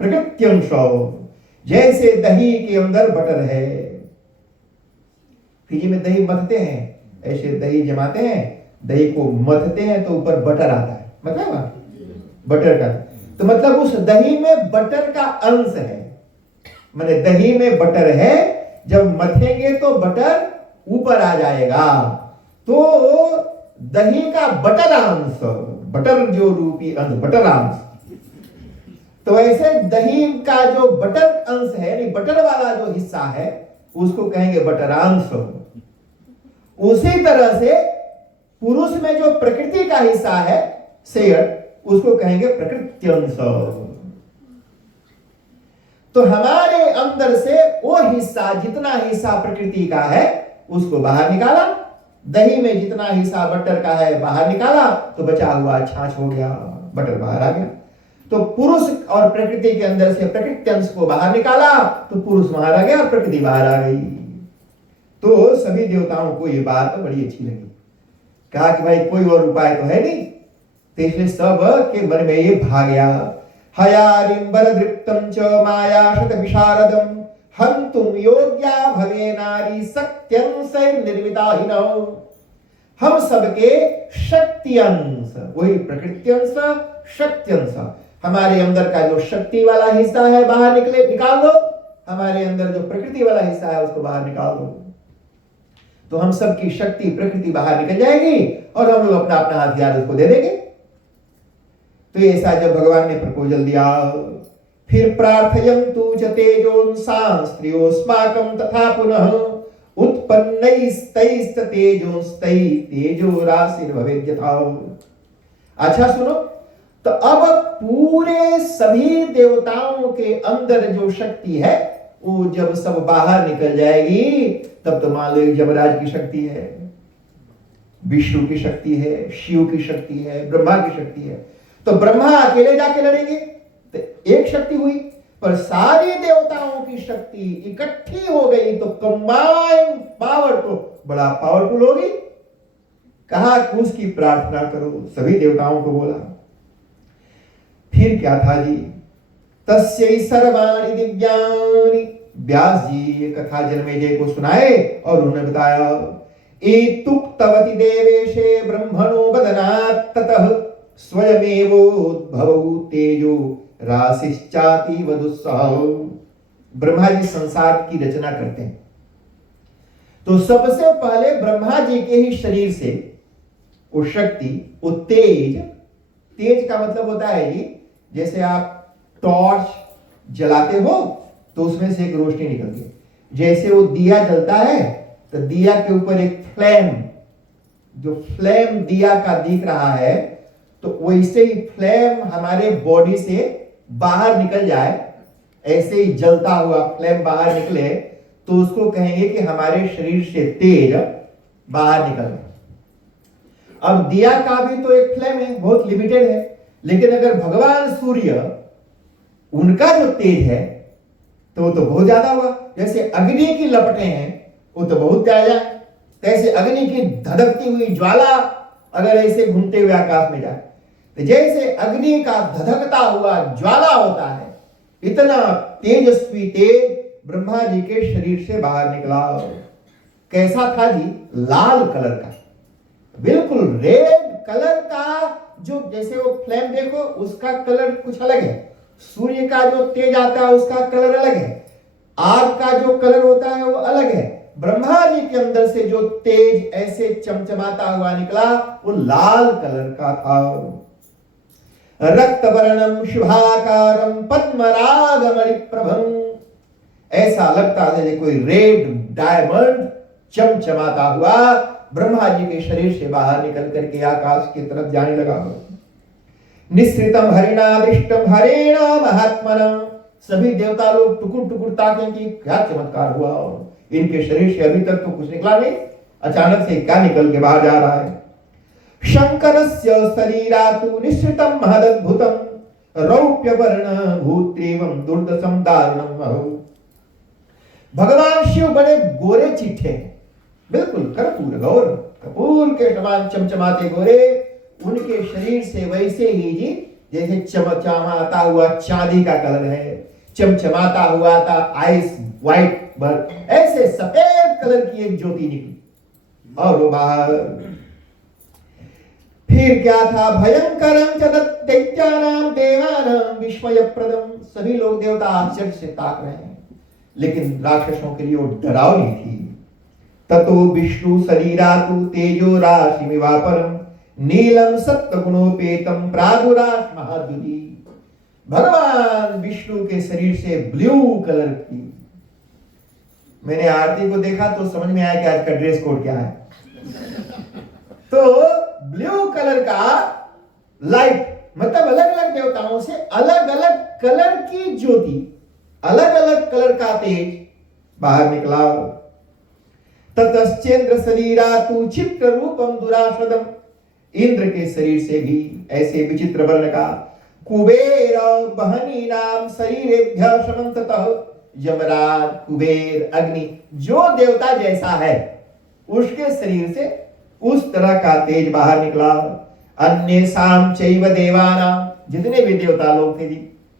प्रकृत्यंश, जैसे दही के अंदर बटर है, फ्रिज में दही मथते हैं, ऐसे दही जमाते हैं, दही को मथते हैं तो ऊपर बटर आता है, मतलब बटर का, तो मतलब उस दही में बटर का अंश है, माने दही में बटर है, जब मथेंगे तो बटर ऊपर आ जाएगा, तो दही का बटर अंश, बटर जो रूपी अंश, बटर अंश, तो ऐसे दही का जो बटर अंश है, यानी बटर वाला जो हिस्सा है उसको कहेंगे बटरांश। उसी तरह से पुरुष में जो प्रकृति का हिस्सा है शेयर, उसको कहेंगे प्रकृत्यंश। तो हमारे अंदर से वो हिस्सा, जितना हिस्सा प्रकृति का है उसको बाहर निकाला, दही में जितना हिस्सा बटर का है बाहर निकाला, तो बचा हुआ छाछ हो गया, बटर बाहर आ गया। तो पुरुष और प्रकृति के अंदर से प्रकृति अंश को बाहर निकाला तो पुरुष बाहर आ गया, प्रकृति बाहर आ गई। तो सभी देवताओं को ये बात बड़ी अच्छी लगी, कहा कि भाई कोई और उपाय तो है नहीं, तो इसलिए सब के मन में ये भा गया, हयारिंबर दृप्तम च माया शत विशारदम हंतुम योग्या भवे नारी सत्यंश निर्मिताहिनो। हम सबके शक्ति अंश, वही प्रकृति अंश, शक्ति अंश, हमारे अंदर का जो शक्ति वाला हिस्सा है बाहर निकाल दो, हमारे अंदर जो प्रकृति वाला हिस्सा है उसको बाहर निकाल दो, तो हम सबकी शक्ति प्रकृति बाहर निकल जाएगी और हम लोग अपना अपना हथियार उसको दे देंगे। तो ऐसा जब भगवान ने प्रपोजल दिया, फिर प्रार्थयन्तु च तेजोंसां स्त्रियोस्माकं तथा पुनः उत्पन्नैस्तैस्त तेजोंस्तै तेजो राशिर्भवेत् यथा। अच्छा सुनो, तो अब पूरे सभी देवताओं के अंदर जो शक्ति है वो जब सब बाहर निकल जाएगी, तब तो मान लो यमराज की शक्ति है, विष्णु की शक्ति है, शिव की शक्ति है, ब्रह्मा की शक्ति है। तो ब्रह्मा अकेले जाके लड़ेंगे तो एक शक्ति हुई, पर सारी देवताओं की शक्ति इकट्ठी हो गई तो कंबाइंड पावर तो बड़ा पावरफुल होगी। कहा कि उसकी प्रार्थना करो, सभी देवताओं को बोला। फिर क्या था जी, तस्यै सर्वाणि दिव्यानि, व्यास जी ये कथा जन्मेजय को सुनाए और उन्होंने बताया, एतुक्तवति देवेशे ब्रह्मणो वदनात् ततः स्वयमेवोद्भवौ तेजो राशिश्चातीव दुस्सह। ब्रह्मा जी संसार की रचना करते हैं, तो सबसे पहले ब्रह्मा जी के ही शरीर से वो शक्ति, वो तेज, तेज का मतलब होता है जी, जैसे आप टॉर्च जलाते हो तो उसमें से एक रोशनी निकलती है, जैसे वो दिया जलता है तो दिया के ऊपर एक फ्लेम, जो फ्लेम दिया का दिख रहा है, तो वैसे ही फ्लेम हमारे बॉडी से बाहर निकल जाए, ऐसे ही जलता हुआ फ्लेम बाहर निकले तो उसको कहेंगे कि हमारे शरीर से तेज बाहर निकल गया। अब दिया का भी तो एक फ्लेम है, बहुत लिमिटेड है, लेकिन अगर भगवान सूर्य, उनका जो तेज है तो वो तो बहुत ज्यादा हुआ। जैसे अग्नि की लपटें हैं वो तो बहुत ज्यादा है, तैसे अग्नि की धधकती हुई ज्वाला अगर ऐसे घूमते हुए आकाश में जाए, तो जैसे अग्नि का धधकता हुआ ज्वाला होता है, इतना तेजस्वी तेज ब्रह्मा जी के शरीर से बाहर निकला। कैसा था जी? लाल कलर का, बिल्कुल रेड कलर का, जो जैसे वो फ्लेम देखो उसका कलर कुछ अलग है, सूर्य का जो तेज आता है उसका कलर अलग है, आग का जो कलर होता है वो अलग है। ब्रह्मा जी के अंदर से जो तेज ऐसे चमचमाता हुआ निकला वो लाल कलर का था। रक्त वर्णम शुभाकारम पद्मरागमणि प्रभम, ऐसा लगता था जैसे कोई रेड डायमंड चमचमाता हुआ ब्रह्मा जी के शरीर से बाहर निकल करके आकाश की तरफ जाने लगा। निश्रितम हरिणादिष्टम हरेणा महात्मना, सभी देवता लोग टुकुर टुकुर ताकें कि क्या चमत्कार हुआ, इनके शरीर से अभी तक तो कुछ निकला नहीं, अचानक से क्या निकल के बाहर जा रहा है। शंकरस्य शरीरातु निश्रितम महदद्भुतम रौप्य वर्ण भूत्रेवम दुर्दशम दारुणम। भगवान शिव बड़े गोरे चिट्ठे, बिल्कुल कर्पूर गौर, कपूर के समान चमचमाते गोरे, उनके शरीर से वैसे ही जी जैसे चमचमाता हुआ चांदी का कलर है, चमचमाता हुआ था आइस व्हाइट बर्फ, ऐसे सफेद कलर की एक ज्योति निकली। और वो बाहर फिर क्या था, भयंकरं च दैत्यानां देवानां विस्मयप्रदं। सभी लोग देवता आश्चर्य से ताक रहे हैं, लेकिन राक्षसों के लिए वो डरावनी थी। ततो विष्णु शरीरातु तेजो राशिमिवापरं नीलम सत्वगुणोपेतम प्रादुराश महाद्युति। भगवान विष्णु के शरीर से ब्लू कलर की, मैंने आरती को देखा तो समझ में आया कि आज का ड्रेस कोड क्या है। तो ब्लू कलर का लाइट, मतलब अलग अलग देवताओं से अलग अलग कलर की ज्योति, अलग अलग कलर का तेज बाहर निकला। ततश्चेन्द्र शरीरातु चित्र रूपम दुराशदम। इंद्र के शरीर से भी ऐसे विचित्र वर्ण का कुबेर बहनी नाम शरीरेभ्य समन्ततः यमराज कुबेर अग्नि, जो देवता जैसा है उसके शरीर से उस तरह का तेज बाहर निकला। अन्येषां चैव देवानां, जितने भी देवता लोग थे जी,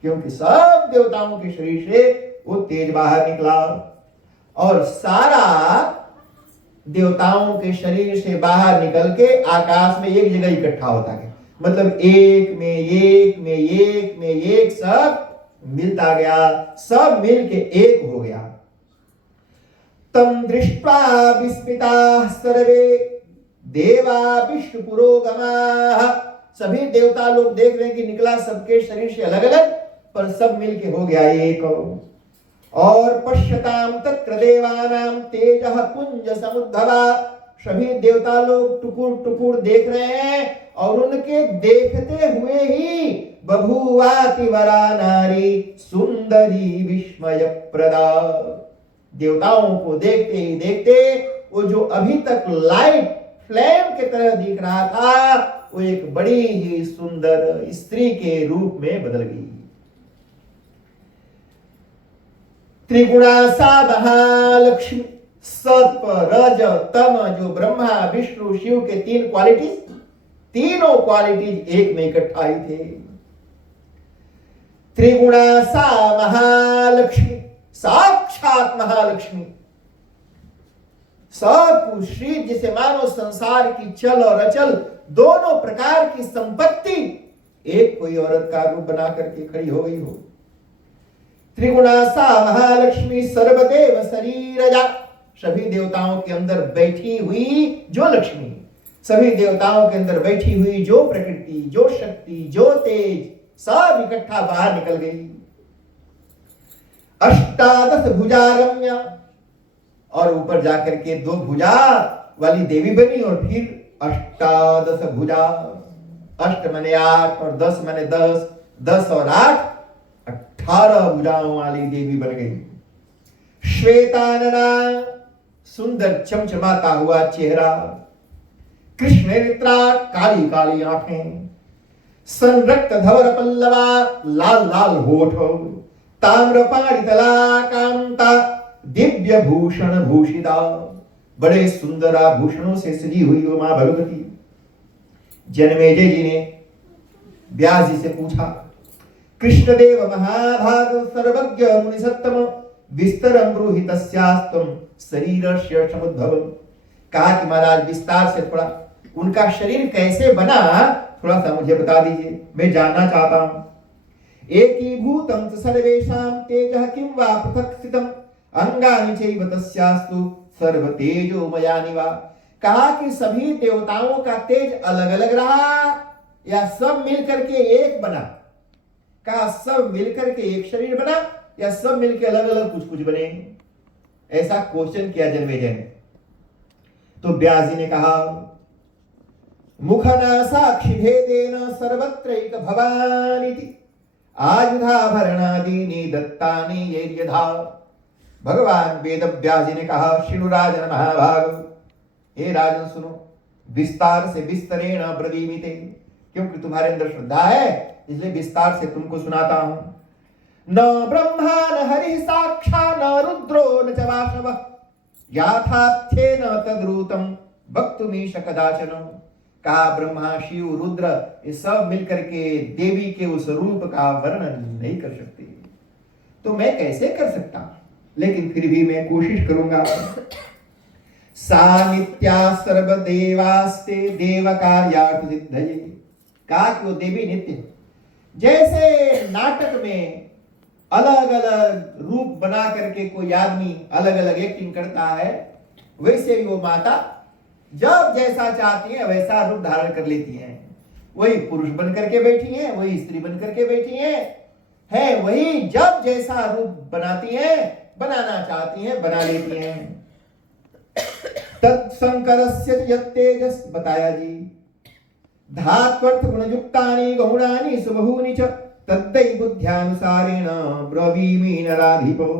क्योंकि सब देवताओं के शरीर से वो तेज बाहर निकला। और सारा देवताओं के शरीर से बाहर निकल के आकाश में एक जगह इकट्ठा होता है, मतलब एक में एक में एक में एक सब मिलता गया, सब मिल के एक हो गया। तम दृष्ट्वा विस्मिताः सर्वे देवा विष्णु पुरोगमाः। सभी देवता लोग देख रहे हैं कि निकला सबके शरीर से अलग अलग, पर सब मिल के हो गया एक। और पश्यताम तत्र देवानां तेजः पुंज समुद्भवा। सभी देवता लोग टुकुर टुकुर देख रहे हैं, और उनके देखते हुए ही बभूवाति वरा नारी सुंदरी विस्मय प्रदा। देवताओं को देखते ही देखते वो जो अभी तक लाइट फ्लेम की तरह दिख रहा था, वो एक बड़ी ही सुंदर स्त्री के रूप में बदल गई। त्रिगुणा सा महालक्ष्मी, सत्व रज तम, जो ब्रह्मा विष्णु शिव के तीन क्वालिटीज, तीनों क्वालिटीज एक में इकट्ठा ही थे। त्रिगुणा सा महालक्ष्मी, साक्षात महालक्ष्मी, सब कुछ श्री, जिसे मानो संसार की चल और अचल दोनों प्रकार की संपत्ति एक कोई औरत का रूप बना करके खड़ी हो गई हो। त्रिगुणा सा महालक्ष्मी सर्वदेव शरीरजा, सभी देवताओं के अंदर बैठी हुई जो लक्ष्मी, सभी देवताओं के अंदर बैठी हुई जो प्रकृति, जो शक्ति, जो तेज, सब इकट्ठा बाहर निकल गई। अष्टादश भुजा रम्या, और ऊपर जाकर के दो भुजा वाली देवी बनी, और फिर अष्टादश भुजा, अष्ट माने 8 और 10 माने 10, 10 और 8 18 भुजाओं वाली देवी बन गई। श्वेतानना, सुंदर चमचमाता हुआ चेहरा, कृष्ण नेत्रा, काली काली आंखें, संरक्त धवल पल्लवा, लाल लाल होठ, ताम्रपाणितला कांता, दिव्य भूषण भूषिता, बड़े सुंदर आभूषणों से सजी हुई वो मां भगवती। जनमेजय जी ने व्यास जी से पूछा, कृष्णदेव महाभाग सर्वज्ञ मुनिसत्तम विस्तरम ब्रूहि तस्यास्तम शरीरस्य समुद्भवम। कहा कि महाराज विस्तार से थोड़ा उनका शरीर कैसे बना, थोड़ा सा मुझे बता दीजिए, मैं जानना चाहता हूं। एकीभूतं च सर्वेषां तेजः किं वा पृथक् स्थितम् अंगानि चैव तस्यास्तु सर्व तेजोमयानि वा। कहा कि सभी देवताओं का तेज अलग अलग रहा या सब मिलकर के एक बना। कहा सब मिलकर के एक शरीर बना या सब मिलकर अलग अलग कुछ कुछ बने। ऐसा क्वेश्चन किया जनमेजय ने। तो व्यास जी ने कहा, मुखना साक्षी भेदेन सर्वत्रैक भवानिति आयुधाभरणादीनि दत्तानि यद्यथा। भगवान वेद व्यास जी ने कहा, शिनु राजन महाभाग, हे राजन सुनो, विस्तार से विस्तरेण ब्रवीमिते, क्योंकि तुम्हारे अंदर श्रद्धा है इसलिए विस्तार से तुमको सुनाता हूं। न ब्रह्मा न हरि साक्षा न रुद्रो न च वासव याथाथ्येन तद्रूतम वक्तुमीश कदाचन। कहा ब्रह्मा शिव रुद्र ये सब मिलकर के देवी के उस रूप का वर्णन नहीं कर सकते, तो मैं कैसे कर सकता, लेकिन फिर भी मैं कोशिश करूंगा। सा नित्या सर्वदेवास्ते देव कार्यार्थ सिद्धये। कहा कि वो देवी नित्य, जैसे नाटक में अलग अलग रूप बना करके कोई आदमी अलग अलग एक्टिंग करता है, वैसे ही वो माता जब जैसा चाहती है वैसा रूप धारण कर लेती हैं। वही पुरुष बन करके बैठी हैं, वही स्त्री बन करके बैठी हैं, वही जब जैसा रूप बनाती हैं, बनाना चाहती हैं, बना लेती हैं। तत्संकरस्य यत् तेजस, बताया जी, धात्वर्थ गुणयुक्तानि गौणानि सुबहूनि च तद्दै बुद्ध्यानुसारेण ब्रवीमि नराधिपो।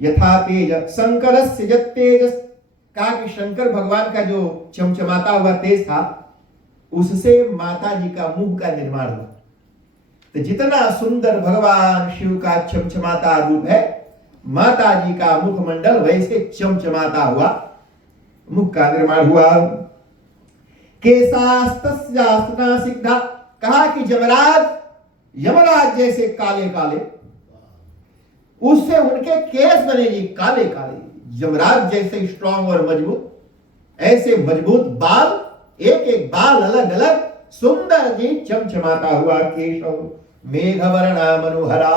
यथा तेज शंकरस्य यत् तेजस, कहा कि शंकर भगवान का जो चमचमाता हुआ तेज था, उससे माता जी का मुख का निर्माण हुआ। तो जितना सुंदर भगवान शिव का चमचमाता रूप है, माता जी का मुखमंडल वैसे चमचमाता हुआ मुख का निर्माण हुआ। केशास्तस्यास्तना सिद्धा, कहा कि यमराज जैसे काले काले, उससे उनके केस बने जी काले काले। यमराज जैसे स्ट्रांग और मजबूत, ऐसे मजबूत बाल, एक एक बाल अलग अलग सुंदर जी चमचमाता हुआ केशव। मेघवर्णा मनोहरा,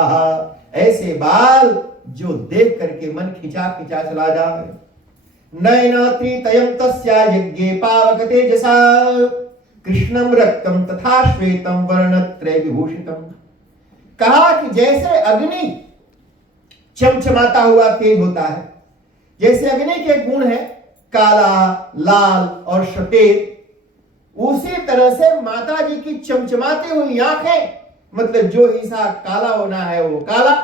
ऐसे बाल जो देख करके मन खिंचा खिंचा चला जाए। नयन त्रितयं तस्या यज्ञे पावक तेजसा कृष्णम रक्तम तथा श्वेतम वर्णत्रय विभूषितम। कहा कि जैसे अग्नि चमचमाता हुआ तेज होता है, जैसे अग्नि के गुण है काला, लाल और सफेद, उसी तरह से माता जी की चमचमाती हुई आंखें, मतलब जो हिस्सा काला होना है वो काला,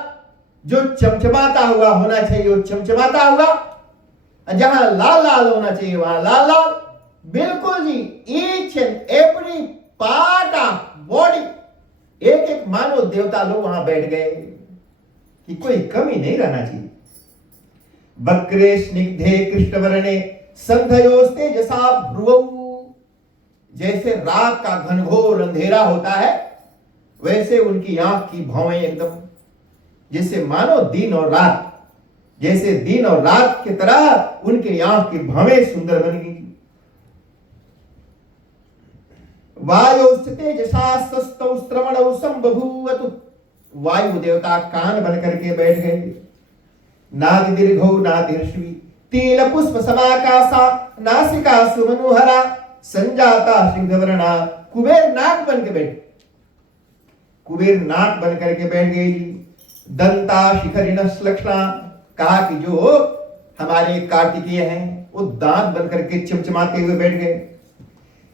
जो चमचमाता हुआ होना चाहिए वो चमचमाता हुआ, जहां लाल लाल होना चाहिए वहां लाल लाल। बिल्कुल जी, each and every part of body, एक एक मानव देवता लोग वहां बैठ गए कि कोई कमी नहीं रहना चाहिए। वक्रे स्निग्धे कृष्णवर्णे संध्योस्ते जसा भ्रुवौ, जैसे रात का घनघोर अंधेरा होता है, वैसे उनकी आंख की भौवें एकदम जैसे मानो दिन और रात, जैसे दिन और रात की तरह उनके आंख की भौवें सुंदर बन गई। वायुस्ते जशास्तौ श्रवणौ संबभूवतु, वायु देवता कान बन करके बैठ गए। नादि दीर्घौ नादिर्षि तिल पुष्प समाकाशा नासिका सुमनोहरा संजाता सिंहवर्णा, कुबेर नाक बन के बैठे, कुबेर नाक बन करके बैठ गई। दंता शिखरिण श्लक्षणा, कहा कि जो हमारे कार्तिकेय हैं वो दांत बन करके चमचमाते हुए बैठ गए।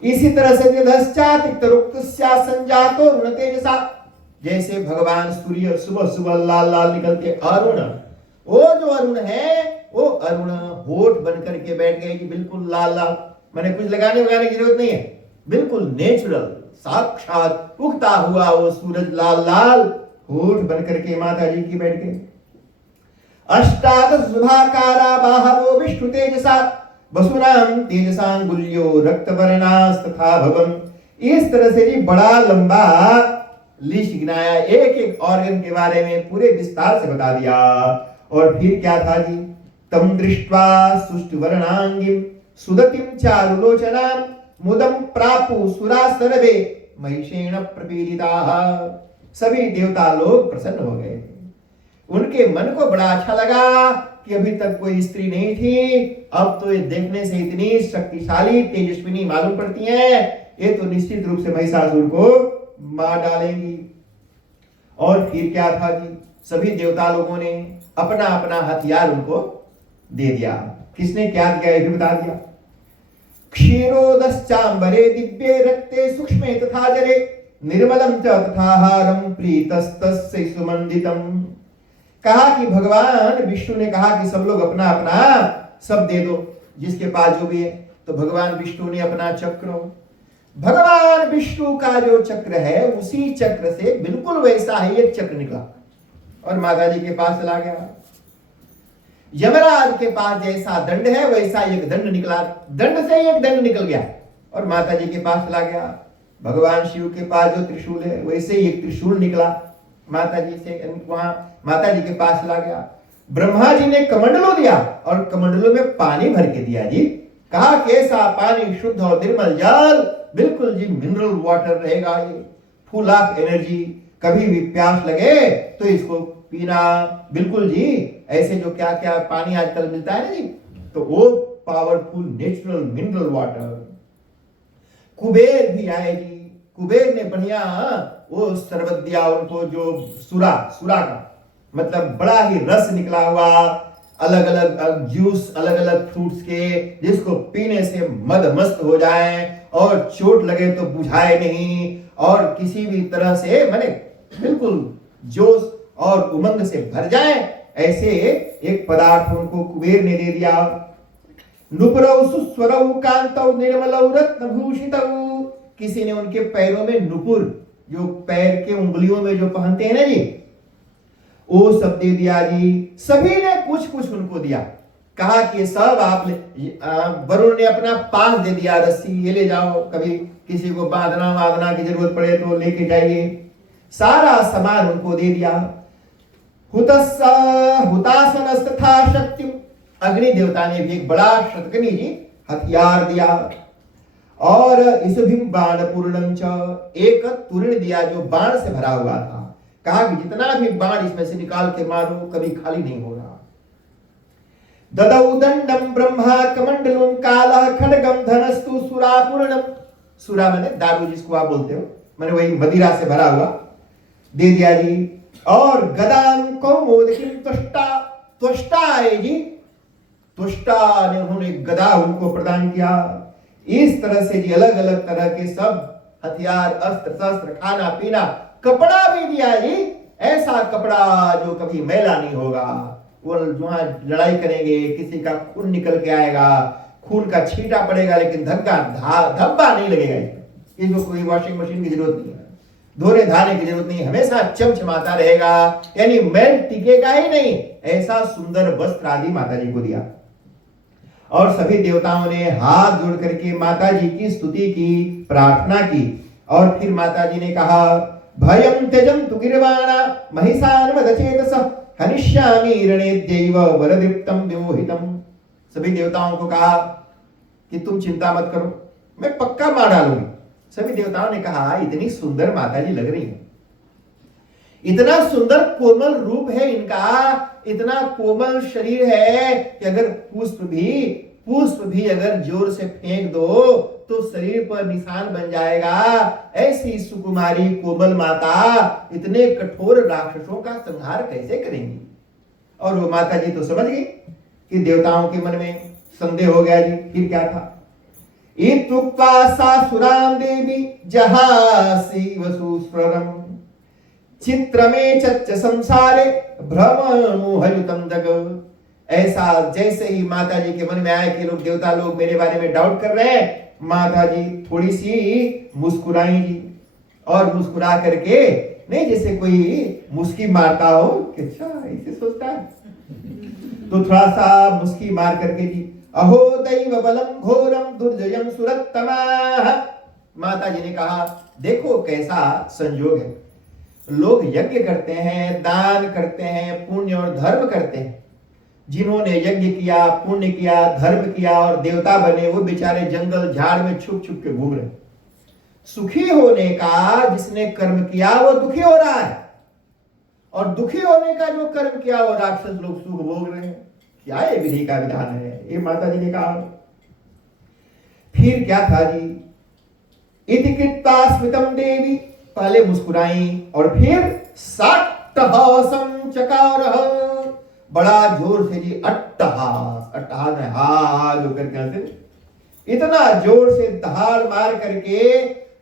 इसी तरह से संजातो ऋण तेजसा, जैसे भगवान सूर्य सुबह सुबह लाल लाल निकलते अरुण, वो जो अरुण है वो अरुण होठ बन करके बैठ गए कि बिल्कुल लाल लाल, मैंने कुछ लगाने वगाने की जरूरत नहीं है, बिल्कुल नेचुरल साक्षात उगता हुआ वो सूरज लाल लाल होठ बन करके माता जी की बैठ गए। अष्टादश शुभाकारा बाहवो विष्णु तेजसा वसुनाम तेजसांगुल्यो रक्तवर्णास्तथा भवन। इस तरह से जी बड़ा लंबा लिस्ट गिनाया, एक एक ऑर्गन के बारे में पूरे विस्तार से बता दिया। और फिर क्या था जी, तम दृष्ट्वा सुष्टुवर्णांगिम सुदतिम चारुलोचनाम मुदम प्रापु सुरा सर्वे महिषेण प्रपीडिताः। सभी देवता लोग प्रसन्न हो गए, उनके मन को बड़ा अच्छा लगा कि अभी तक कोई स्त्री नहीं थी, अब तो ये देखने से इतनी शक्तिशाली तेजस्विनी मालूम पड़ती हैं, ये तो निश्चित रूप से महिषासुर को मार डालेंगी। और फिर क्या था जी, सभी देवता लोगों ने अपना अपना हथियार उनको दे दिया। किसने क्या दिया ये भी बता दिया। क्षीरोदश्चांबरे दिव्ये रक्ते सूक्ष्मे तथा जरे निर्मलम च तथाहारम प्रीतस्तस्य सुमंदितम। कहा कि भगवान विष्णु ने कहा कि सब लोग अपना अपना सब दे दो, जिसके पास जो भी है। तो भगवान विष्णु ने अपना चक्र, भगवान विष्णु का जो चक्र है उसी चक्र से बिल्कुल वैसा ही एक चक्र निकला और माता जी के पास चला गया। यमराज के पास जैसा दंड है वैसा एक दंड निकला, दंड से एक दंड निकल गया और माता जी के पास चला गया। भगवान शिव के पास जो त्रिशूल है वैसे ही एक त्रिशूल निकला माता जी से, वहां माता जी के पास चला गया। ब्रह्मा जी ने कमंडलों दिया और कमंडलों में पानी भर के दिया जी। कहा कैसा पानी, शुद्ध और निर्मल जल, बिल्कुल जी मिनरल वाटर रहेगा ये, फुल ऑफ एनर्जी। कभी भी प्यास लगे तो इसको पीना, बिल्कुल जी। ऐसे जो क्या क्या पानी आजकल मिलता है ना जी, तो वो powerful natural mineral water. Kuber भी आए जी, कुबेर ने बढ़िया वो शरबत दिया उनको, जो सुरा, सुरा का मतलब बड़ा ही रस निकला हुआ, अलग अलग जूस, अलग अलग फ्रूट्स के, जिसको पीने से मद मस्त हो जाए और चोट लगे तो बुझाए नहीं, और किसी भी तरह से माने बिल्कुल जोश और उमंग से भर जाए, ऐसे एक पदार्थ उनको कुबेर ने दे दिया। नुपुरौ सुस्वरौ कांतौ निर्मलौ रत्नभूषितौ, किसी ने उनके पैरों में नुपुर, जो पैर के उंगलियों में जो पहनते हैं ना जी, वो सब दे दिया जी। सभी ने कुछ कुछ उनको दिया। कहा कि सब आप वरुण ने अपना पास दे दिया, रस्सी ये ले जाओ, कभी किसी को बांधना बांधना की जरूरत पड़े तो लेके जाइए, सारा सामान उनको दे दिया। हुतासनस्तथा शक्ति, अग्नि देवता ने भी एक बड़ा शतकनी जी हथियार दिया। और इसभिम बाण पूर्णं च, एक तुरण दिया जो बाण से भरा हुआ था। कहा कि जितना भी बाण इसमें से निकाल के मारो, कभी खाली नहीं होगा। ददौ दंडम ब्रह्मा कमंडलुम काला खड्गम धनस्तु सुरापूर्णम, सुरा माने दारू जिसको आप बोलते हो, माने वही मदिरा से भरा हुआ, दे दिया जी। और गदां कौमोदकीं त्वष्टा, त्वष्टा आए जी, त्वष्टा ने उन्होंने गदा उनको प्रदान किया। इस तरह से जी अलग अलग तरह के सब हथियार, अस्त्र शस्त्र, खाना पीना, कपड़ा भी दिया जी। ऐसा कपड़ा जो कभी मैला नहीं होगा, वो वहां लड़ाई करेंगे किसी का खून निकल के आएगा, खून का छींटा पड़ेगा लेकिन धब्बा नहीं लगेगा, इसमें कोई वॉशिंग मशीन की जरूरत नहीं है, धोने धाने की जरूरत नहीं, हमेशा चमचमाता रहेगा, यानी मैल टिकेगा ही नहीं। ऐसा सुंदर वस्त्र आदि माता जी को दिया। और सभी देवताओं ने हाथ जोड़ करके माता जी की स्तुति की, प्रार्थना की। और फिर माता जी ने कहा, भयं त्यजन्तु गिर्वाणा महिषान्वदचेतस हनिष्यामि रणेद्यैव वरदृप्तं विमोहितं। सभी देवताओं को कहा कि तुम चिंता मत करो, मैं पक्का मार डालूंगी। सभी देवताओं ने कहा, इतनी सुंदर माता जी लग रही है, इतना सुंदर कोमल रूप है इनका, इतना कोमल शरीर है कि अगर पुष्प भी अगर जोर से फेंक दो तो शरीर पर निशान बन जाएगा। ऐसी सुकुमारी कोमल माता इतने कठोर राक्षसों का संहार कैसे करेंगी? और वो माता जी तो समझ गई कि देवताओं के मन में संदेह हो गया जी। फिर क्या था? इत्युक्त्वा सासुरां देवी जहासी वसुस्वरम् चित्रमे चच्च संसारे भ्रममोहयुतं दग। ऐसा जैसे ही माता जी के मन में आया कि लोग देवता लोग मेरे बारे में डाउट कर रहे हैं, माता जी थोड़ी सी मुस्कुराई जी। और मुस्कुरा करके, नहीं जैसे कोई मुस्की मारता हो कि अच्छा ऐसे सोचता है, तो थोड़ा सा मुस्की मार करके जी, अहो दैव बलम घोरम दुर्जयम सुरत्तमाः। माता जी ने कहा, देखो कैसा संयोग है, लोग यज्ञ करते हैं, दान करते हैं, पुण्य और धर्म करते हैं। जिन्होंने यज्ञ किया, पुण्य किया, धर्म किया और देवता बने, वो बेचारे जंगल झाड़ में छुप छुप के घूम रहे। सुखी होने का जिसने कर्म किया वो दुखी हो रहा है, और दुखी होने का जो कर्म किया वो राक्षस लोग सुख भोग रहे हैं। क्या ये विधि का विधान है? ये माता जी ने कहा। फिर क्या था जी? इति कृत्वा स्मितं देवी, पहले मुस्कुराई और फिर सट्टहासं चकारः, बड़ा जोर से जी अट्टहास, अट्टहास में हा जो करके इतना जोर से दहाड़ मार करके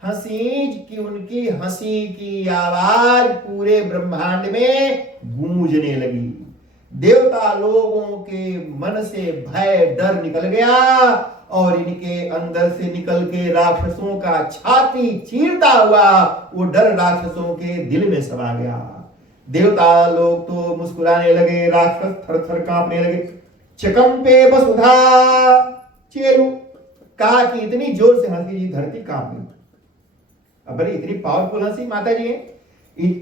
हंसी कि उनकी हंसी की आवाज पूरे ब्रह्मांड में गूंजने लगी। देवता लोगों के मन से भय डर निकल गया और इनके अंदर से निकल के राक्षसों का छाती चीरता हुआ वो डर राक्षसों के दिल में समा गया। देवता लोग तो मुस्कुराने लगे, राक्षस थर थर कांपने लगे। चकंपे वसुधा चेलु, कहा कि इतनी जोर से हंसी जी धरती कांप गई। अब बड़ी इतनी पावरफुल हंसी माता जी है,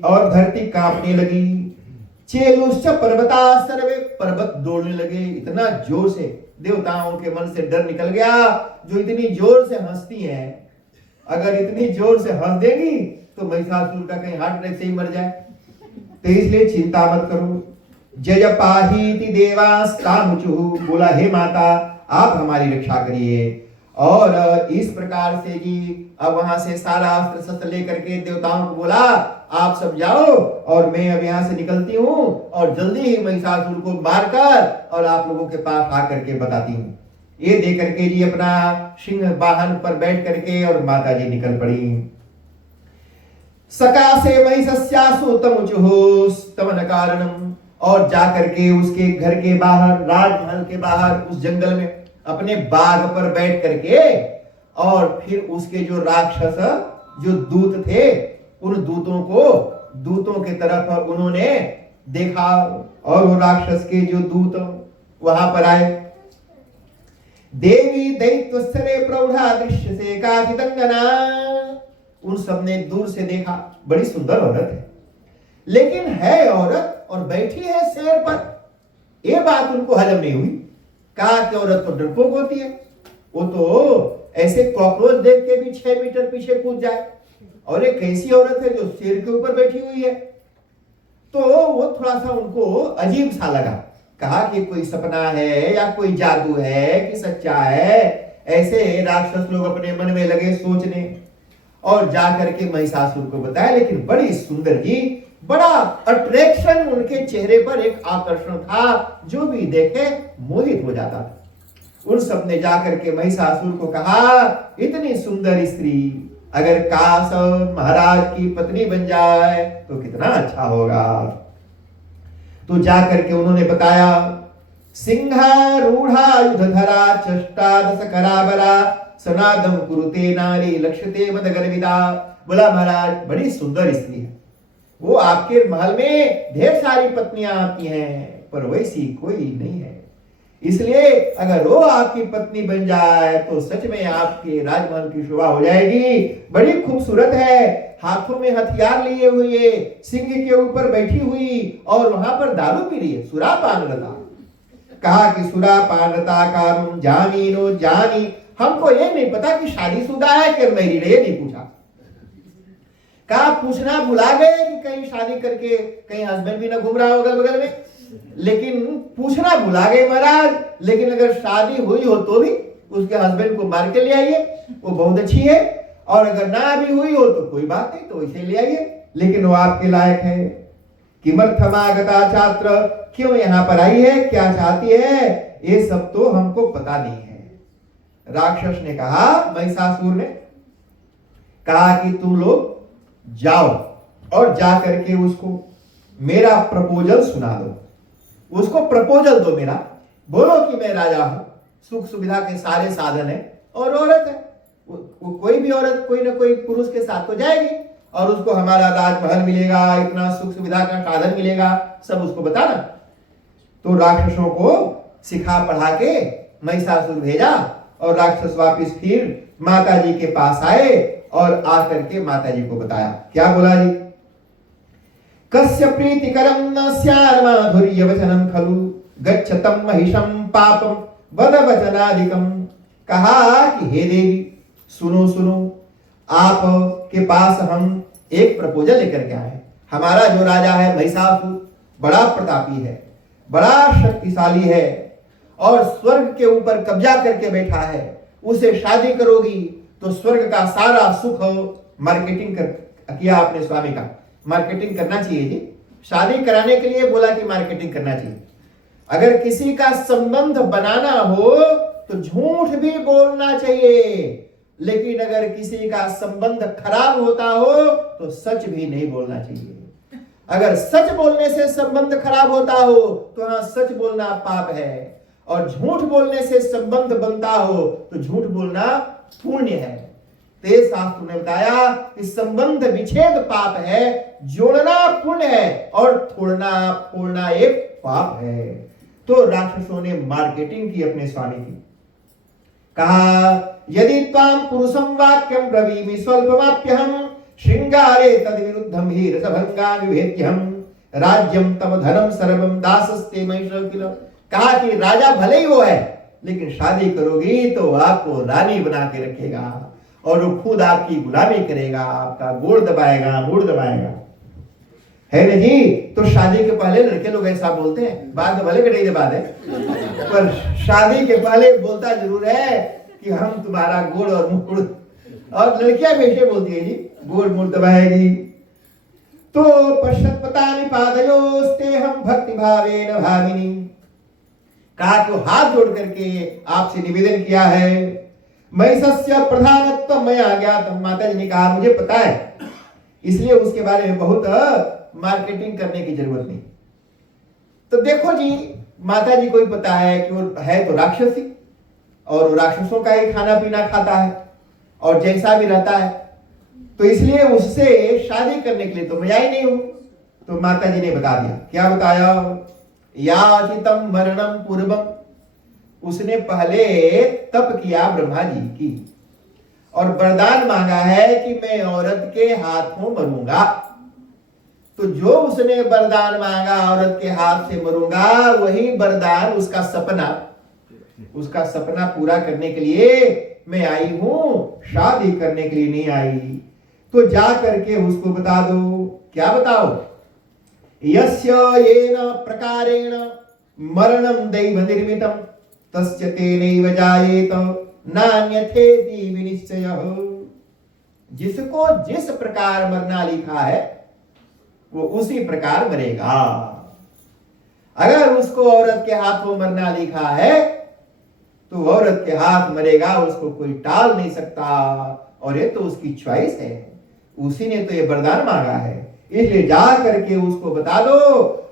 और धरती कांपने लगी। चेलुश्च पर्वता सर्वे, पर्वत दौड़ने लगे इतना जोर से, देवताओं के मन से डर निकल गया। जो इतनी जोर से हंसती हैं, अगर इतनी जोर से हंस देगी तो महिषासुर का कहीं हार्ट अटैक से ही मर जाए। तो इसलिए चिंता मत करो। जय पाहीति देवास्तामुचुः, बोला हे माता आप हमारी रक्षा करिए। और इस प्रकार से जी अब वहां से सारा अस्त्र शस्त्र लेकर के देवताओं को बोला आप सब जाओ और मैं अब यहाँ से निकलती हूँ और जल्दी ही महिषासुर को मारकर और आप लोगों के पास आकर के बताती हूँ। ये दे करके जी अपना सिंह वाहन पर बैठ करके और माता जी निकल पड़ी। सकाशे महिषस्यासु तमुचुः स्तवन कारणम, और जाकर के उसके घर के बाहर, राजमहल के बाहर उस जंगल में अपने बाग पर बैठ करके और फिर उसके जो राक्षस जो दूत थे उन दूतों के तरफ उन्होंने देखा और वो राक्षस के जो दूत वहां पर आए। देवी दैत्यस्थे प्रौढ़ा दृश्य से काचिदंगना, उन सबने दूर से देखा बड़ी सुंदर औरत है, लेकिन है औरत और बैठी है शेर पर। ये बात उनको हजम नहीं हुई। कहा कि औरत तो डरपोक होती है, वो तो ऐसे कॉकरोच देख के भी 6 मीटर पीछे कूद जाए, और एक कैसी औरत है जो शेर के ऊपर बैठी हुई है। तो वो थोड़ा सा उनको अजीब सा लगा। कहा कि कोई सपना है या कोई जादू है कि सच्चा है। ऐसे राक्षस लोग अपने मन में लगे सोचने और जाकर के महिषासुर को बताया। लेकिन बड़ी सुंदर जी, बड़ा अट्रैक्शन उनके चेहरे पर, एक आकर्षण था, जो भी देखे मोहित हो जाता था। उन सब ने जाकर के महिषासुर को कहा इतनी सुंदर स्त्री अगर काश महाराज की पत्नी बन जाए तो कितना अच्छा होगा। तो जाकर के उन्होंने बताया सिंहारूढ़ा युधधरा चष्टादश कराबरा सनादम कुरुते नारी लक्ष्यते मद गर्विता। बोला महाराज बड़ी सुंदर स्त्री है, वो आपके महल में ढेर सारी पत्नियां आती हैं पर वैसी कोई नहीं है, इसलिए अगर वो आपकी पत्नी बन जाए तो सच में आपके राजमहल की शोभा हो जाएगी। बड़ी खूबसूरत है, हाथों में हथियार लिए हुए, सिंह के ऊपर बैठी हुई और वहां पर दारू पी रही है, सुरापान रता। कहा कि सुरापान रता का जानी नो जानी, हमको ये नहीं पता कि शादीशुदा है कि मैरिड है, ये नहीं पूछा। कहा पूछना भुला गए कि कहीं शादी करके कहीं हस्बैंड भी ना घूम रहा हो अगल बगल में, लेकिन पूछना भुला गए महाराज। लेकिन अगर शादी हुई हो तो भी उसके हस्बैंड को मार के ले आइए, वो बहुत अच्छी है, और अगर ना भी हुई हो तो कोई बात नहीं, तो इसे ले आइए, लेकिन वो आपके लायक है। किमर्थमागता छात्र, क्यों यहाँ पर आई है, क्या चाहती है, ये सब तो हमको पता नहीं है। राक्षस ने कहा, महिषासुर ने कहा कि तुम लोग जाओ और जा करके उसको मेरा प्रपोजल सुना दो, उसको प्रपोजल दो मेरा, बोलो कि मैं राजा हूं, सुख सुविधा के सारे साधन है, और औरत है, कोई भी औरत कोई ना कोई पुरुष के साथ तो जाएगी और उसको हमारा राजमहल मिलेगा, इतना सुख सुविधा का साधन मिलेगा, सब उसको बताना। तो राक्षसों को सिखा पढ़ा के महिषासुर भेजा और राक्षस वापिस फिर माता जी के पास आए और आकर के माता जी को बताया। क्या बोला जी, कस्य प्रीतिकरम न स्यात् माधुर्य वचनम खलु गच्छतम महिषम पापम वद वचनादिकम। कहा कि हे देवी सुनो सुनो, आप के पास हम एक प्रपोजल लेकर के आए। हमारा जो राजा है महिषासुर बड़ा प्रतापी है, बड़ा शक्तिशाली है और स्वर्ग के ऊपर कब्जा करके बैठा है, उसे शादी करोगी तो स्वर्ग का सारा सुख मार्केटिंग किया आपने स्वामी का, मार्केटिंग करना चाहिए जी, शादी कराने के लिए बोला कि मार्केटिंग करना चाहिए। अगर किसी का संबंध बनाना हो तो झूठ भी बोलना चाहिए, लेकिन अगर किसी का संबंध खराब होता हो तो सच भी नहीं बोलना चाहिए। अगर सच बोलने से संबंध खराब होता हो तो हाँ सच बोलना पाप है, और झूठ बोलने से संबंध बनता हो तो झूठ बोलना पुण्य है। तेज शास्त्र ने बताया कि संबंध विच्छेद पाप है, जोड़ना पुण्य है और तोड़ना फोड़ना एक पाप है। तो राक्षसों ने मार्केटिंग की अपने स्वामी की। कहा यदि त्वां पुरुषं वाक्यं ब्रवीमि स्वल्पमाप्यहं श्रृंगारे तद विरुद्धं ही रसभंगा विभेद्यहं। राज्यम तम धनम सर्वम दासस्ते महिष किल। कहा कि राजा भले ही वो है, लेकिन शादी करोगी तो आपको रानी बना के रखेगा और वो खुद आपकी गुलामी करेगा, आपका गोड़ दबाएगा, मूड दबाएगा, है ना जी। तो शादी के पहले लड़के लोग ऐसा बोलते हैं, बाद में भले कटई बात है, पर शादी के पहले बोलता जरूर है कि हम तुम्हारा गोड़ और मूड, और लड़कियां भी ऐसे बोलती है जी, गोड़ मूड दबाएगी। तो पश्चात्पतानि पादयोस्ते हम भक्ति भावेन भाविनी। कहा कि हाथ जोड़ करके आपसे निवेदन किया है। महिषस्य प्रधानत्व मैं आ गया। तो माता जी ने कहा मुझे पता है, इसलिए उसके बारे में बहुत मार्केटिंग करने की जरूरत नहीं। तो देखो जी, माता जी को ही पता है कि वो है तो राक्षसी, और राक्षसों का ही खाना पीना खाता है और जैसा भी रहता है, तो इसलिए उससे शादी करने के लिए तो मैं आई नहीं हूं। तो माता जी ने बता दिया। क्या बताया? याचितम मरणम पूर्वम, उसने पहले तप किया ब्रह्मा जी की और वरदान मांगा है कि मैं औरत के हाथों मरूंगा। तो जो उसने वरदान मांगा औरत के हाथ से मरूंगा, वही वरदान उसका सपना पूरा करने के लिए मैं आई हूं, शादी करने के लिए नहीं आई। तो जा करके उसको बता दो। क्या बताओ? यस्य येन प्रकारेण मरणं दैव निर्मितं तस्य तेनैव जायेत नान्यथेति विनिश्चयः। जिसको जिस प्रकार मरना लिखा है वो उसी प्रकार मरेगा। अगर उसको औरत के हाथों मरना लिखा है तो औरत के हाथ मरेगा, उसको कोई टाल नहीं सकता, और ये तो उसकी चॉइस है, उसी ने तो ये वरदान मांगा है, इसलिए जा करके उसको बता दो।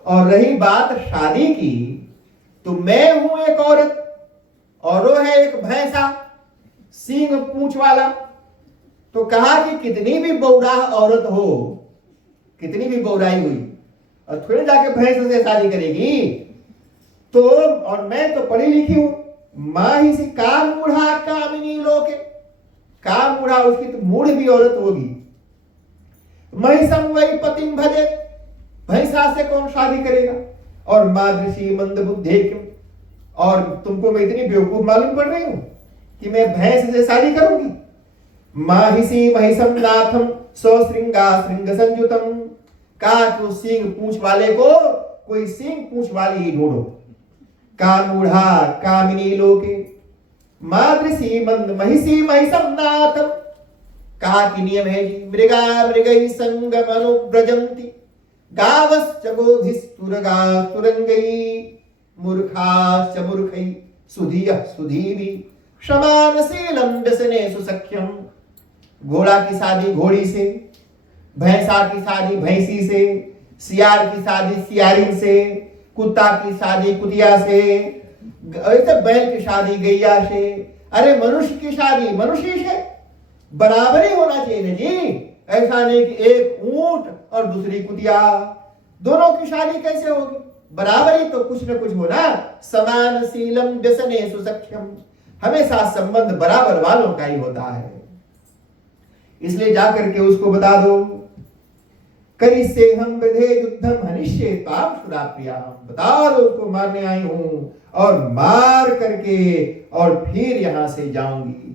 और रही बात शादी की, तो मैं हूं एक औरत और वो है एक भैंसा सींग पूंछ वाला। तो कहा कि कितनी भी बौराह औरत हो, कितनी भी बौराई हुई, और थोड़े जाके भैंस से शादी करेगी। तो और मैं तो पढ़ी लिखी हूं, मां ही से काम मूढ़ा कामिनी लोके, काम मूढ़ा उसकी तो मूढ़ भी औरत होगी। महिषम वही पतिम भजे, भैंसा से कौन शादी करेगा? और मादृशी मंद बुद्धि क्यों? और तुमको मैं इतनी बेवकूफ मालूम पड़ रही हूं कि मैं भैंस से शादी करूंगी? माहिषी महिषम नाथम सौश्रृंगा श्रृंग संयुतम। कहा कि उस सींग पूंछ वाले को कोई सींग पूंछ वाली ही ढूंढो। कामूढ़ा कामिनी लोके मादृशी मंद महिषी महिषम नाथम। कहा कि नियम है जी, मृगा मृगै संगम अनुव्रजंती गावश्च गोभिस्तुरगा तुरंगई मूर्खाश्च मूर्खै सुधियः सुधीभि समानशीलं व्यसनेषु सख्यम। घोड़ा की शादी घोड़ी से, भैंसा की शादी भैंसी से, सियार की शादी सियारी से, कुत्ता की शादी कुतिया से, ऐसे बैल की शादी गैया से, अरे मनुष्य की शादी मनुष्य से। बराबरी होना चाहिए ना जी, ऐसा नहीं कि एक ऊंट और दूसरी कुतिया, दोनों की शादी कैसे होगी? बराबरी तो कुछ न कुछ होना। समानशीलम व्यसनेषु सख्यम, हमेशा संबंध बराबर वालों का ही होता है। इसलिए जाकर के उसको बता दो। करिष्ये हम विधे युद्धम हनिष्ये ताम सुराप्रिया। बता दो उसको मारने आई हूं और मार करके और फिर यहां से जाऊंगी।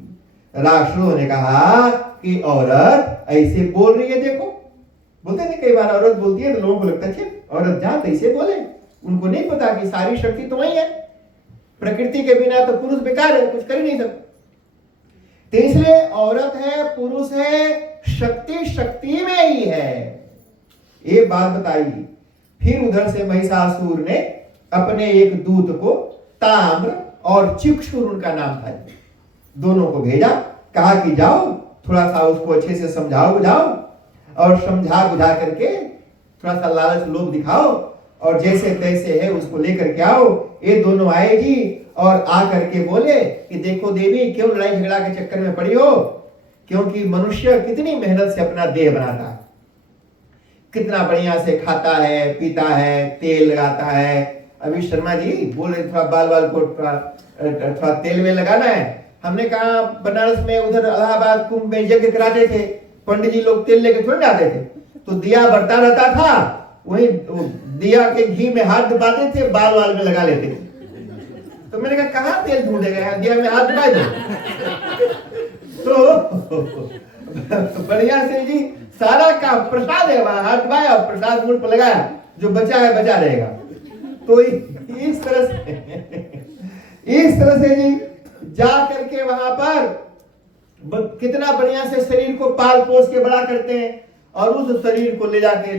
राक्षसों ने कहा कि औरत ऐसे बोल रही है, देखो बोलते नहीं कई बार औरत बोलती है तो लोगों को लगता है औरत जात ऐसे बोले, उनको नहीं पता कि सारी शक्ति तो वही है, प्रकृति के बिना तो पुरुष बेकार है, कुछ कर ही नहीं सकता। तो इसलिए औरत है पुरुष है, शक्ति शक्ति में ही है, ये बात बताई। फिर उधर से महिषासुर ने अपने एक दूत को, ताम्र और चिक्षुर उनका नाम था, दोनों को भेजा। कहा कि जाओ थोड़ा सा उसको अच्छे से समझाओ बुझाओ, और समझा बुझा करके थोड़ा सा लालच लोभ दिखाओ, और जैसे तैसे है उसको लेकर के आओ। ये दोनों आए जी और आ करके बोले कि देखो देवी, क्यों लड़ाई झगड़ा के चक्कर में पड़ी हो? क्योंकि मनुष्य कितनी मेहनत से अपना देह बनाता है, कितना बढ़िया से खाता है पीता है, तेल लगाता है। अभी शर्मा जी बोल रहे थोड़ा बाल को थोड़ा तेल में लगाना है। हमने कहा बनारस में उधर इलाहाबाद कुंभ में यज्ञ कराते थे, पंडित जी लोग तेल लेके थोड़ी आते थे, तो दिया बढ़ता रहता था, वही दिया के घी में हाथ डुबाते थे, बाल वाल में लगा लेते थे। तो मैंने कहा कहाँ तेल ढूंढेगा, दिया में हाथ डुबा दो। तो बढ़िया से जी सारा का प्रसाद है, वहां हाथ डुबाया, प्रसाद मुंह पर लगाया, जो बचा है बचा रहेगा। तो इस तरह से जी जा करके वहां पर कितना बढ़िया से शरीर को पाल पोस के बड़ा करते हैं, और उस शरीर को ले जाके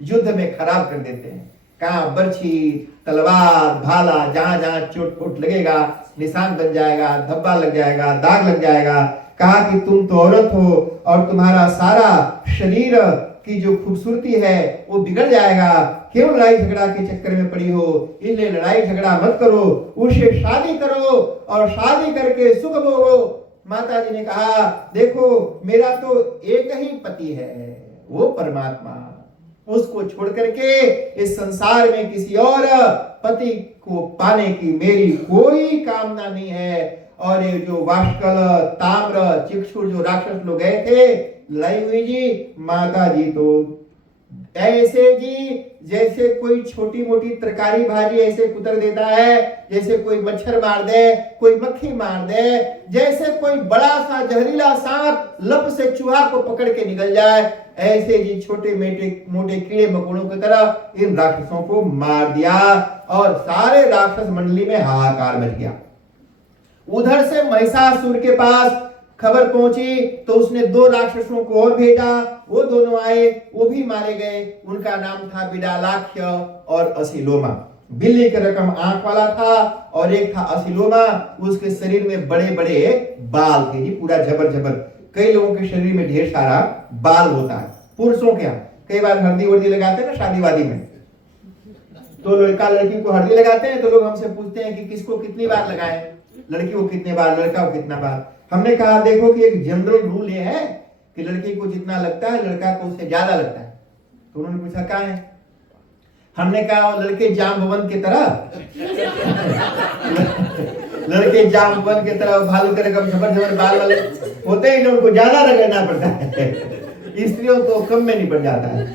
युद्ध में खराब कर देते हैं। कहाँ बर्छी, तलवार, भाला, जहां जहां चोट पोट लगेगा निशान बन जाएगा, धब्बा लग जाएगा, दाग लग जाएगा। कहा कि तुम तो औरत हो और तुम्हारा सारा शरीर की जो खूबसूरती है वो बिगड़ जाएगा, क्यों लड़ाई झगड़ा के चक्कर में पड़ी हो, इसलिए लड़ाई झगड़ा मत करो, उससे शादी करो और शादी करके सुख भोगो। माता जी ने कहा देखो मेरा तो एक ही पति है, वो परमात्मा, उसको छोड़ करके इस संसार में किसी और पति को पाने की मेरी कोई कामना नहीं है। और ये जो वाष्कल, ताम्र, चिक्षुर जो राक्षस लोग गए थे, लड़ाई हुई जी, माता जी तो ऐसे जी जैसे कोई छोटी मोटी तरकारी भाजी ऐसे कुतर देता है, जैसे कोई मच्छर मार दे, कोई मक्खी मार दे, जैसे कोई बड़ा सा जहरीला सांप लप से चूहा को पकड़ के निकल जाए, ऐसे जी छोटे मोटे कीड़े मकोड़ों की तरह इन राक्षसों को मार दिया और सारे राक्षस मंडली में हाहाकार मच गया। उधर से महिषासुर के पास खबर पहुंची तो उसने 2 राक्षसों को और भेजा, वो दोनों आए, वो भी मारे गए। उनका नाम था बिडालाख्य और असिलोमा। बिल्ली के रकम आंख वाला था और एक था असिलोमा, उसके शरीर में बड़े बड़े बाल थे जी, पूरा झबर। कई लोगों के शरीर में ढेर सारा बाल होता है, पुरुषों के कई बार हल्दी वर्दी लगाते हैं ना शादी वादी में, तो लड़का लड़की को हल्दी लगाते हैं तो लोग हमसे पूछते हैं कि किसको कितनी बार लगाएं, लड़की को कितने बार, लड़का को कितना बार। हमने कहा देखो कि एक जनरल रूल ये है कि लड़की को जितना लगता है लड़का को उससे ज्यादा लगता है। तो उन्होंने पूछा कहाँ है, हमने कहा लड़के जाम्बवन की तरह लड़के जाम्बवन की तरह भालू के रकम झबर बाल वाले होते हैं, उनको ज्यादा रगड़ना पड़ता है, स्त्रियों को कम में नहीं पड़ जाता है।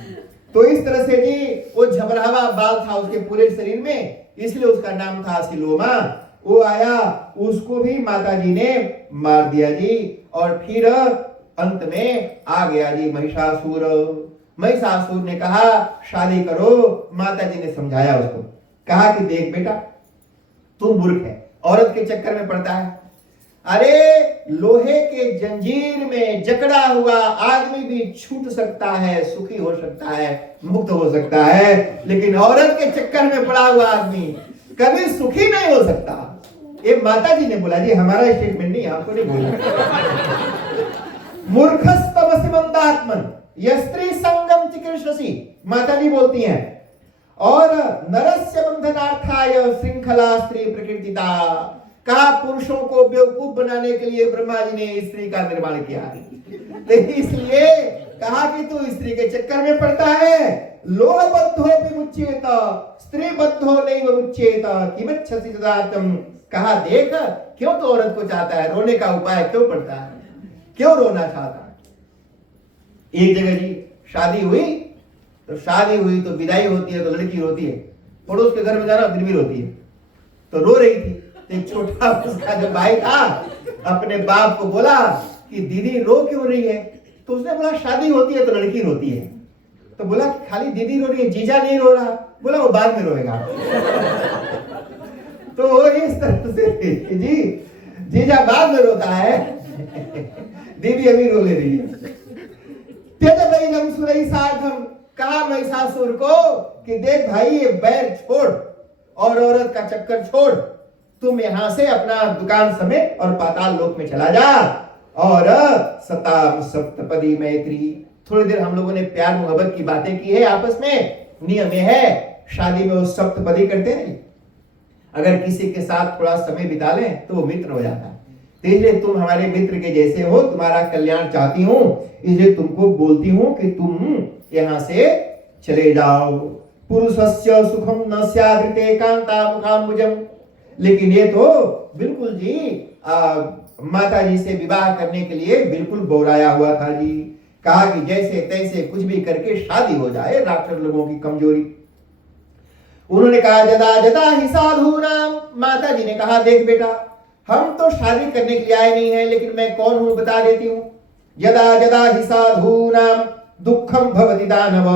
तो इस तरह से जी वो झबरहवा बाल था उसके पूरे शरीर में, इसलिए उसका नाम था असिलोमा। वो आया, उसको भी माता जी ने मार दिया जी। और फिर अंत में आ गया जी महिषासुर। महिषासुर ने कहा शादी करो। माता जी ने समझाया उसको, कहा कि देख बेटा तू मूर्ख है, औरत के चक्कर में पड़ता है। अरे लोहे के जंजीर में जकड़ा हुआ आदमी भी छूट सकता है, सुखी हो सकता है, मुक्त हो सकता है, लेकिन औरत के चक्कर में पड़ा हुआ आदमी कभी सुखी नहीं हो सकता। ये माता जी ने बोला जी, हमारा स्टेटमेंट नहीं, आपको नहीं बोला। मूर्खस्तमसिमंतात्मन यस्त्री संगम चिकीर्षसि, माता जी बोलती हैं। और नरस्य बंधनार्थाय श्रृंखला स्त्री प्रकृतिता, कहा पुरुषों को बेवकूफ बनाने के लिए ब्रह्मा जी ने स्त्री का निर्माण किया, तो इसलिए कहा कि तू स्त्री के चक्कर में पड़ता है। लोहबद्धो विमुच्येत स्त्री बद्धो नैव मुच्येत किमच्छसि सदातम, कहा देख क्यों तो औरत को चाहता है, रोने का उपाय क्यों पड़ता है, क्यों रोना चाहता है। एक जगह जी शादी हुई तो विदाई होती है तो लड़की रोती है, पड़ोस के घर में जाना फिर भी रोती है, तो रो रही थी। एक छोटा उसका जो भाई था अपने बाप को बोला कि दीदी रो क्यों रही है, तो उसने बोला शादी होती है तो लड़की रोती है। तो बोला खाली दीदी रो रही है, जीजा नहीं रो रहा। बोला वो बाद में रोएगा। तो इस तरह से जी जीजा बाद में रोता है, दीदी अभी रो ले रही है। त्यज सुरई साधम, कहा महिषासुर को कि देख भाई ये बैर छोड़ और औरत का चक्कर छोड़, तुम यहां से अपना दुकान समेत और पाताल लोक में चला जा। और सताम सप्तपदी मैत्री, थोड़ी देर हम लोगों ने प्यार मोहब्बत की बातें की है आपस में। नियम यह है शादी में वो सप्तपदी करते हैं, अगर किसी के साथ थोड़ा समय बिता लें तो वो मित्र हो जाता है। तो इसलिए तुम हमारे मित्र के जैसे हो, तुम्हारा कल्याण चाहती हूं, इसलिए तुमको बोलती हूं कि तुम यहां से चले जाओ। पुरुषस्य सुखम न स्यादृते कांता मुखाम्बुजम, लेकिन ये तो बिल्कुल जी माता जी से विवाह करने के लिए बिल्कुल बौराया हुआ था जी। कहा कि जैसे तैसे कुछ भी करके शादी हो जाए, राक्षस लोगों की कमजोरी। उन्होंने कहा जदा जदा ही साधु नाम, माता जी ने कहा देख बेटा, हम तो शादी करने के लिए आए नहीं है, लेकिन मैं कौन हूं बता देती हूं। यदा जदा ही साधु नाम दुखम भवति दानव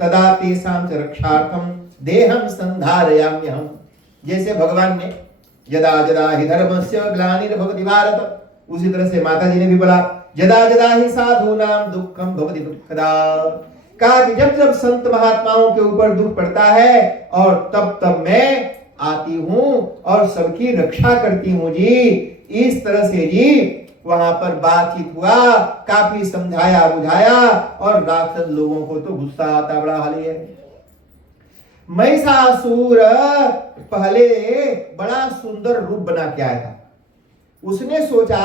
तदा तेषां च रक्षार्थम देहम संधारयाम्यहम। जैसे भगवान ने यदा जदा ही धर्मस्य ग्लानिर्भवति भारत, उसी तरह से माता जी ने भी बोला यदा जदा ही साधूनां दुःखं भवति दुःखदा। कहा कि जब जब संत महात्माओं के ऊपर दुख पड़ता है और तब तब मैं आती हूं और सबकी रक्षा करती हूं जी। इस तरह से जी वहां पर बातचीत हुआ, काफी समझाया बुझाया, और राक्षस लोगों को तो गुस्सा आता बड़ा हाल है। महिषासुर पहले बड़ा सुंदर रूप बना के आया था। उसने सोचा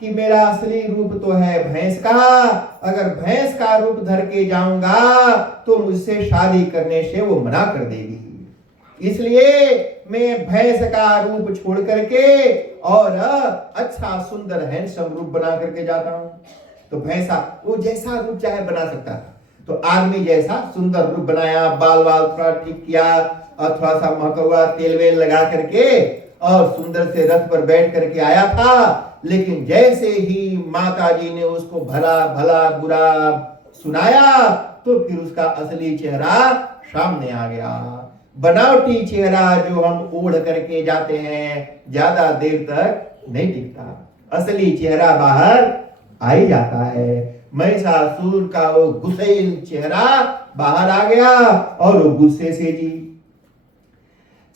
कि मेरा असली रूप तो है भैंस का, अगर भैंस का रूप धर के जाऊंगा तो मुझसे शादी करने से वो मना कर देगी, इसलिए मैं भैंस का रूप छोड़ करके और अच्छा सुंदर हैंडसम रूप बना करके जाता हूं। तो भैंसा वो जैसा रूप चाहे बना सकता था, तो आदमी जैसा सुंदर रूप बनाया, बाल बाल थोड़ा ठीक किया और थोड़ा सा महकवा तेल वेल लगा करके और सुंदर से रथ पर बैठ करके आया था। लेकिन जैसे ही माता जी ने उसको भला भला बुरा सुनाया तो फिर उसका असली चेहरा सामने आ गया। बनावटी चेहरा जो हम ओढ़ करके जाते हैं ज्यादा देर तक नहीं टिकता, असली चेहरा बाहर आ ही जाता है। महिषासुर का वो गुस्सेल चेहरा बाहर आ गया और वो गुस्से से जी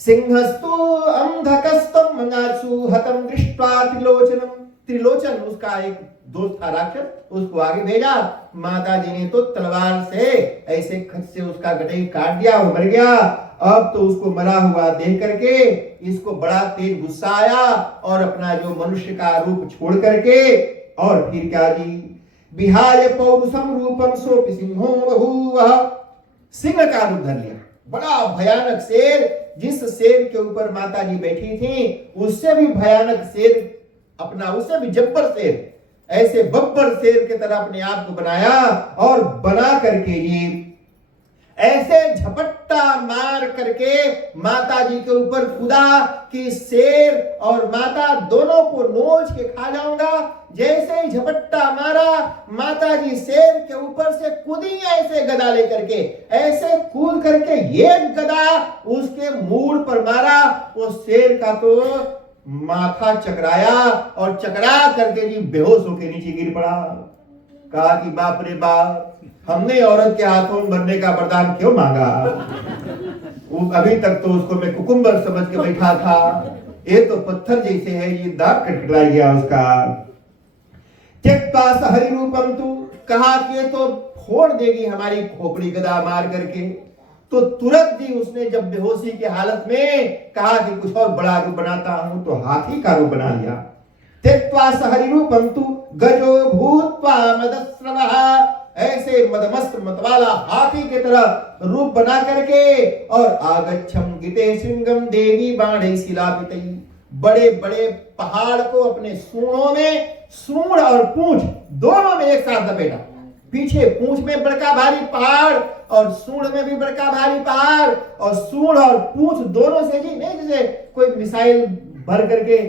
सिंहस्तु अंधकस्तम मंगासु हतम दृष्ट्वा त्रिलोचनम। त्रिलोचन उसका एक दोस्त था राक्षस, उसको आगे भेजा। माता जी ने तो तलवार से ऐसे खट से उसका गटई काट दिया, वो मर गया। अब तो उसको मरा हुआ देख करके इसको बड़ा तेज गुस्सा आया और अपना जो मनुष्य का रूप छोड़ करके और फिर क्या जी विहाय पौरुषम रूपम सोपि सिंहो बभूवः। सिंह का रूप धर लिया, बड़ा भयानक शेर। जिस शेर के ऊपर माता जी बैठी थी उससे भी भयानक शेर अपना, उससे भी जब्बर शेर, ऐसे बब्बर शेर की तरह अपने आप को बनाया और बना करके जी ऐसे झपट्टा मार करके माता जी के ऊपर कूदा कि शेर और माता दोनों को नोच के खा जाऊंगा। जैसे ही झपट्टा मारा माता जी शेर के ऊपर से कूदी ऐसे गदा लेकर के, ऐसे कूद करके एक गदा उसके मूड पर मारा। वो शेर का तो माथा चकराया और चकरा करके जी बेहोश होकर नीचे गिर पड़ा। कहा कि बाप रे बाप, हमने औरत के हाथों में मरने का वरदान क्यों मांगा। वो अभी तक तो उसको मैं कुकुम्बर समझ के बैठा था, ये तो पत्थर जैसे है, ये दांत कटकरा गया उसका। त्यक्त्वा सहरि रूपम तु, कहा कि ये तो फोड़ देगी हमारी खोपड़ी गदा मार करके। तो तुरंत ही उसने जब बेहोशी की हालत में कहा कि कुछ और बड़ा रूप बनाता हूं, तो हाथी का रूप बना लिया। त्यक्त्वा सहरि रूपम तु गजो भूत्वा मदस्रवः, ऐसे मदमस्त मतवाला हाथी की तरह रूप बना करके और आगच्छम गिते सिंगम देवी बाणे शिलापितै, बड़े बड़े पहाड़ को अपने सूंडों में, सूंड और पूंछ दोनों में एक साथ लपेटा। पीछे पूंछ में बड़का भारी पहाड़ और सूंड में भी बड़का भारी पहाड़, और सूंड और पूंछ दोनों से जी नहीं जैसे कोई मिसाइल भर करके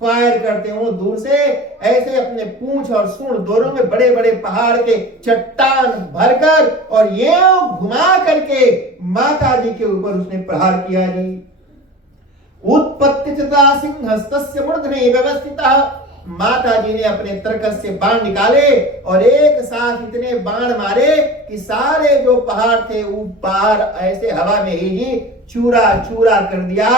फायर करते हो दूर से, ऐसे अपने पूंछ और सूंड दोनों में बड़े बड़े पहाड़ के चट्टान भरकर और ये घुमा करके माता जी के ऊपर उसने प्रहार किया जी। उत्पत्ति चिता सिंहस्तस्य मूर्धने व्यवस्थितः, माता जी ने अपने तरकस से बाण निकाले और एक साथ इतने बाण मारे कि सारे जो पहाड़ थे वो पहाड़ ऐसे हवा में ही चूरा चूरा कर दिया।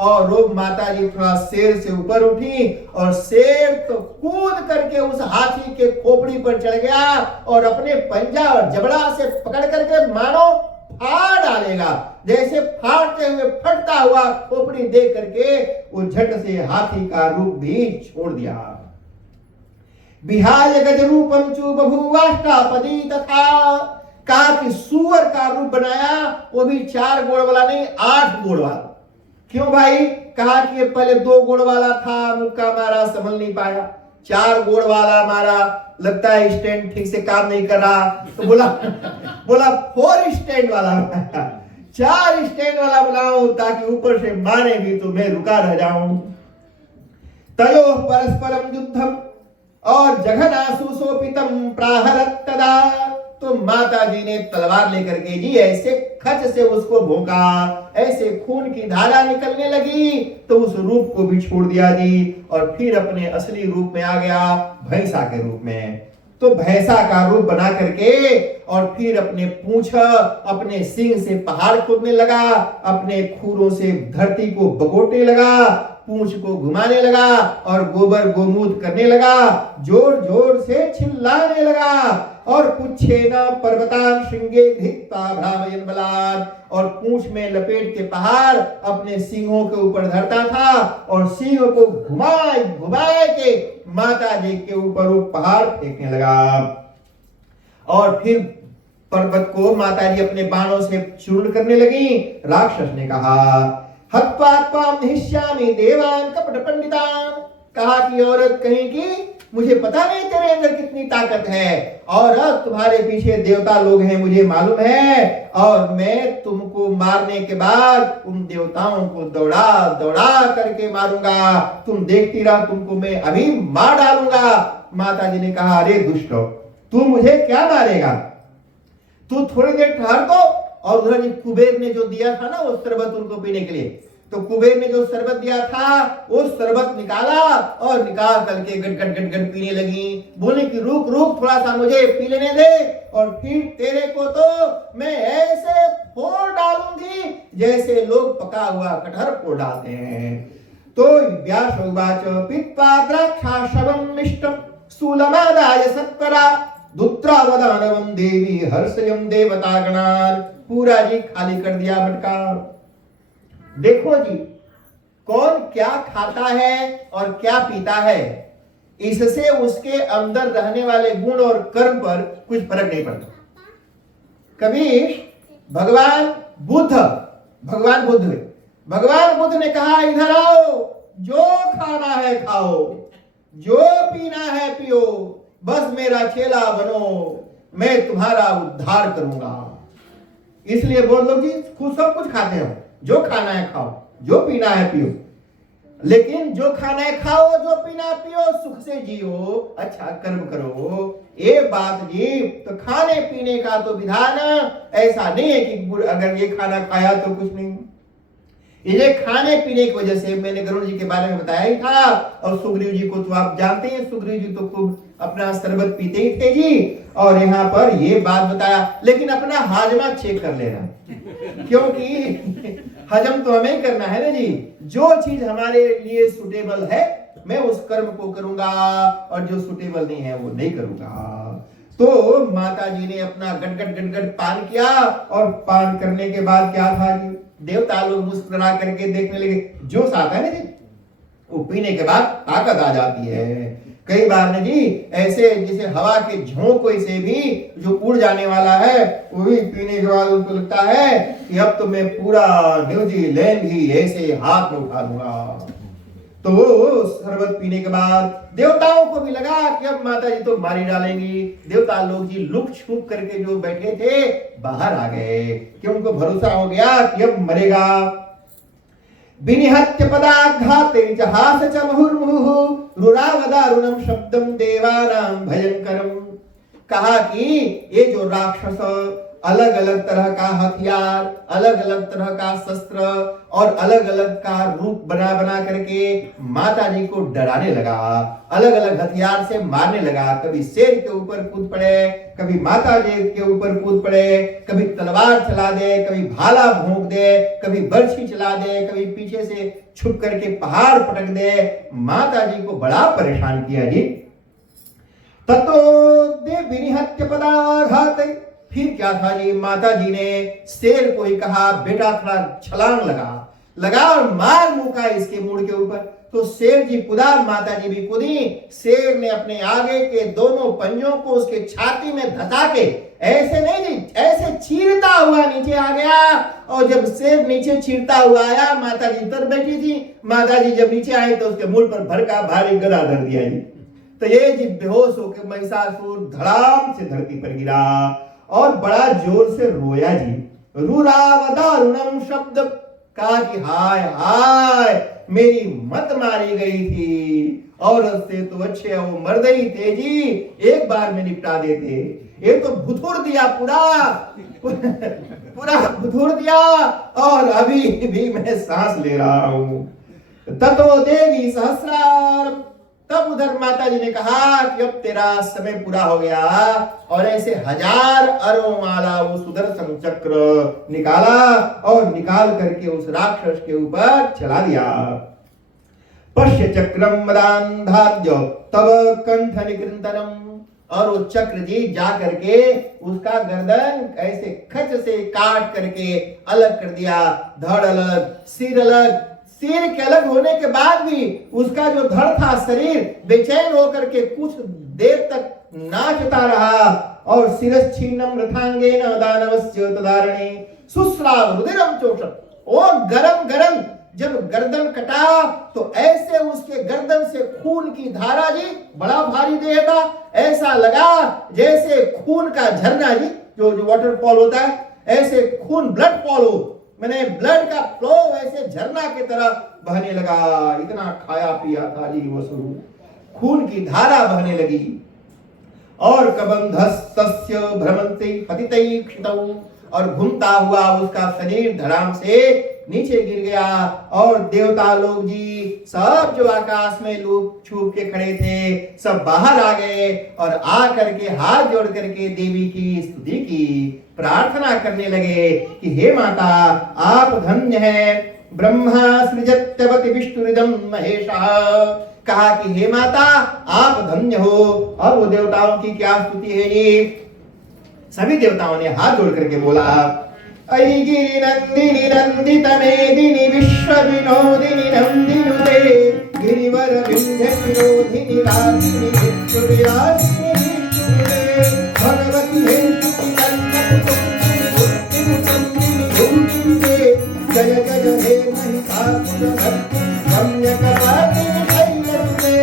और वो माता जी थोड़ा शेर से ऊपर उठी और शेर तो कूद करके उस हाथी के खोपड़ी पर चढ़ गया और अपने पंजा और जबड़ा से पकड़ करके मानो फाड़ डालेगा। जैसे फाड़ते हुए फटता हुआ खोपड़ी देख करके वो झट से हाथी का रूप भी छोड़ दिया। विहाय गज रूपम चु बभूवाष्टापदी तथा, कहा कि सूअर का रूप बनाया, वो भी 4 गोड़ वाला नहीं 8 गोड़ वाला। क्यों भाई? कहा कि ये पहले 2 गोड़ वाला था, मुक्का मारा संभल नहीं पाया, 4 गोड़ वाला हमारा लगता है स्टैंड ठीक से काम नहीं कर रहा, तो बोला 4 स्टैंड वाला 4 स्टैंड वाला बनाऊं ताकि ऊपर से मारे भी तो मैं रुका रह जाऊं। तयो परस्परम युद्धम और जघनासु सोपितम प्राहरत तदा। तो माता जी ने तलवार लेकर के जी ऐसे खच से उसको भोंका, ऐसे खून की धारा निकलने लगी, तो उस रूप को भी छोड़ दिया जी और फिर अपने असली रूप में आ गया, भैंसा के रूप में। तो भैंसा का रूप बना करके और फिर अपने पूंछ अपने सिंह से पहाड़ खोदने लगा, अपने खूरों से धरती को बकोटने लगा, पूंछ को घुमाने लगा और गोबर गोमूत्र करने लगा, जोर जोर से चिल्लाने लगा और पुच्छेना पर्वतान श्रृंगे धिक्ता भ्रामयन् बलात्। और पूंछ में लपेट के पहाड़ अपने सिंहों के ऊपर धरता था और सिंह को घुमाए घुमाए के माता जी के ऊपर वो पहाड़ फेंकने लगा। और फिर पर्वत को माता जी अपने बाणों से चूर्ण करने लगी। राक्षस ने कहा हत्वा त्वां हिष्यामि देवान कपट पंडितान। कहा कि औरत कहेगी मुझे पता नहीं तेरे अंदर कितनी ताकत है, और अब तुम्हारे पीछे देवता लोग हैं मुझे मालूम है, और मैं तुमको मारने के बाद उन देवताओं को दौड़ा दौड़ा करके मारूंगा, तुम देखती रहो, तुमको मैं अभी मार डालूंगा। माता जी ने कहा अरे दुष्टो, तू मुझे क्या मारेगा, तू थोड़ी देर ठहर तो। और उधर कुबेर ने जो दिया था ना वो शरबत उनको पीने के लिए, तो कुबेर ने जो शरबत दिया था वो शरबत निकाला और निकाल करके गट गट गट गट पीने लगी। बोले कि रुक रुक थोड़ा सा मुझे पी लेने दे, और फिर तेरे को तो मैं ऐसे फोड़ डालूंगी जैसे लोग पका हुआ कटहर फोड़ डालते हैं। तो व्यास उवाच पित्वा द्राक्षाशवं मिष्टं शूलमादाय सत्वरा दुत्रावदानवं देवी हर्षयं देवतागणान्। पूरा जी खाली कर दिया मटका। देखो जी कौन क्या खाता है और क्या पीता है, इससे उसके अंदर रहने वाले गुण और कर्म पर कुछ फर्क नहीं पड़ता। कभी भगवान बुद्ध ने कहा इधर आओ, जो खाना है खाओ, जो पीना है पियो, बस मेरा चेला बनो, मैं तुम्हारा उद्धार करूंगा। इसलिए बोल लो जी खुद सब कुछ खाते हो, जो खाना है खाओ, जो पीना है पियो, लेकिन जो खाना है खाओ, जो पीना पियो, सुख से जियो, अच्छा कर्म करो। ये बात जी तो खाने पीने का तो विधान ऐसा नहीं है कि अगर ये खाना खाया तो कुछ नहीं। ये खाने पीने की वजह से मैंने गरुड़ जी के बारे में बताया ही था, और सुग्रीव जी को तो आप जानते हैं, सुग्रीव जी तो खूब अपना शरबत पीते ही थे जी। और यहाँ पर ये बात बताया, लेकिन अपना हाजमा चेक कर लेना, क्योंकि हजम तो हमें करना है ना जी। जो चीज हमारे लिए सुटेबल है मैं उस कर्म को करूंगा, और जो सुटेबल नहीं है वो नहीं करूंगा। तो माता जी ने अपना गट पान किया, और पान करने के बाद क्या था जी, देवता लोग मुस्कुरा करके देखने लगे। जोश आता है ना जी, वो पीने के बाद ताकत आ जाती है। कई बार न जी ऐसे जैसे हवा के झोंके से भी जो उड़ जाने वाला है, वो भी पीने के बाद उनको लगता है कि अब तो मैं पूरा न्यूजीलैंड ही ऐसे हाथ में उठा लूंगा। तो वो शरबत पीने के बाद देवताओं को भी लगा कि अब माता जी तो मारी डालेंगी। देवता लोग जी लुक छुप करके जो बैठे थे बाहर आ गए, कि उनको भरोसा हो गया कि अब मरेगा। विनिहत्य पदाघाते जहास च मुहुर्मुहुः रुरावदारुणं शब्दं देवानां भयंकरम। कहा कि ये जो राक्षस अलग अलग तरह का हथियार, अलग अलग तरह का शस्त्र और अलग अलग का रूप बना बना करके माता जी को डराने लगा, अलग अलग हथियार से मारने लगा। कभी शेर के ऊपर कूद पड़े, कभी माता जी के ऊपर कूद पड़े, कभी तलवार चला दे, कभी भाला भोंक दे, कभी बर्छी चला दे, कभी पीछे से छुप करके पहाड़ पटक दे। माता जी को बड़ा परेशान किया जी। ततो दे विनिहत्य पदाघाते। फिर क्या था जी, माता जी ने शेर को ही कहा बेटा थोड़ा छलांग लगा और मार मुका इसके मुड़ के ऊपर। तो शेर जी कूदा, माता जी भी कूदी। शेर ने अपने आगे के दोनों पंजों को उसके छाती में धसा के ऐसे नहीं जी, ऐसे चीरता हुआ नीचे आ गया। और जब शेर नीचे चीरता हुआ आया, माता जी उतर बैठी थी। माता जी जब नीचे आई तो उसके मुंह पर भड़का भारी गदा धर दिया जी। तो ये जी बेहोश होकर महिषासुर धड़ाम से धरती पर गिरा और बड़ा जोर से रोया जी। रुरावदारुणम शब्द, कहा कि हाय हाय मेरी मत मारी गई थी, और उससे तो अच्छे वो मर्द ही थे जी, एक बार में निपटा देते। ये तो भुथुर दिया पूरा भुथुर दिया, और अभी भी मैं सांस ले रहा हूं। ततो देवी सहस्रार, तब उधर माता जी ने कहा कि अब तेरा समय पूरा हो गया, और ऐसे 1000 अरों वाला वो सुदर्शन चक्र निकाला और निकाल करके उस राक्षस के ऊपर चला दिया। पश्य चक्रम मदान्धाद्य तब कंठ निकृंतनम, और वो चक्र जी जा करके उसका गर्दन ऐसे खच से काट करके अलग कर दिया। धड़ अलग, सिर अलग, सिर के अलग होने के बाद भी उसका जो धड़ था शरीर बेचैन होकर के कुछ देर तक नाचता रहा। और शिरश्छिन्नम रथांगेन दानवस्य तदारणे सुस्राव रुधिरम चोषम, ओ गरम गरम जब गर्दन कटा तो ऐसे उसके गर्दन से खून की धारा जी, बड़ा भारी देह था, ऐसा लगा जैसे खून का झरना जी, जो वाटरफॉल होता है, ऐसे खून ब्लड फॉल हो, मैंने ब्लड का फ्लो ऐसे झरना की तरह बहने लगा। इतना खाया पिया था जी वो स्वरूप, खून की धारा बहने लगी। और कबंधस्तस्य भ्रमन्ति पतितै क्षितौ, और घूमता हुआ उसका शरीर धड़ाम से नीचे गिर गया। और देवता लोग जी सब जो आकाश में लूप छुप के खड़े थे सब बाहर आ गए, और आ करके हाथ जोड़ करके देवी की स्तुति की, प्रार्थना करने लगे कि हे माता आप धन्य हैं, ब्रह्मा सृजत्यवति विष्णुरिदं महेशः। कहा कि हे माता आप धन्य हो। और वो देवताओं की क्या स्तुति है ये, सभी देवताओं ने हाथ जोड़ करके बोला, ऐ गिरि नंदिनी नंदित मेदिनी विश्व विनोदिनी नंदिनुते, गिरिवर विंध्य विरोधिनी रागिनी विष्णु विराजिनी विष्णुते, भगवती हे जय जय हे महिषासुर रम्यकपालिनी शैलसुते,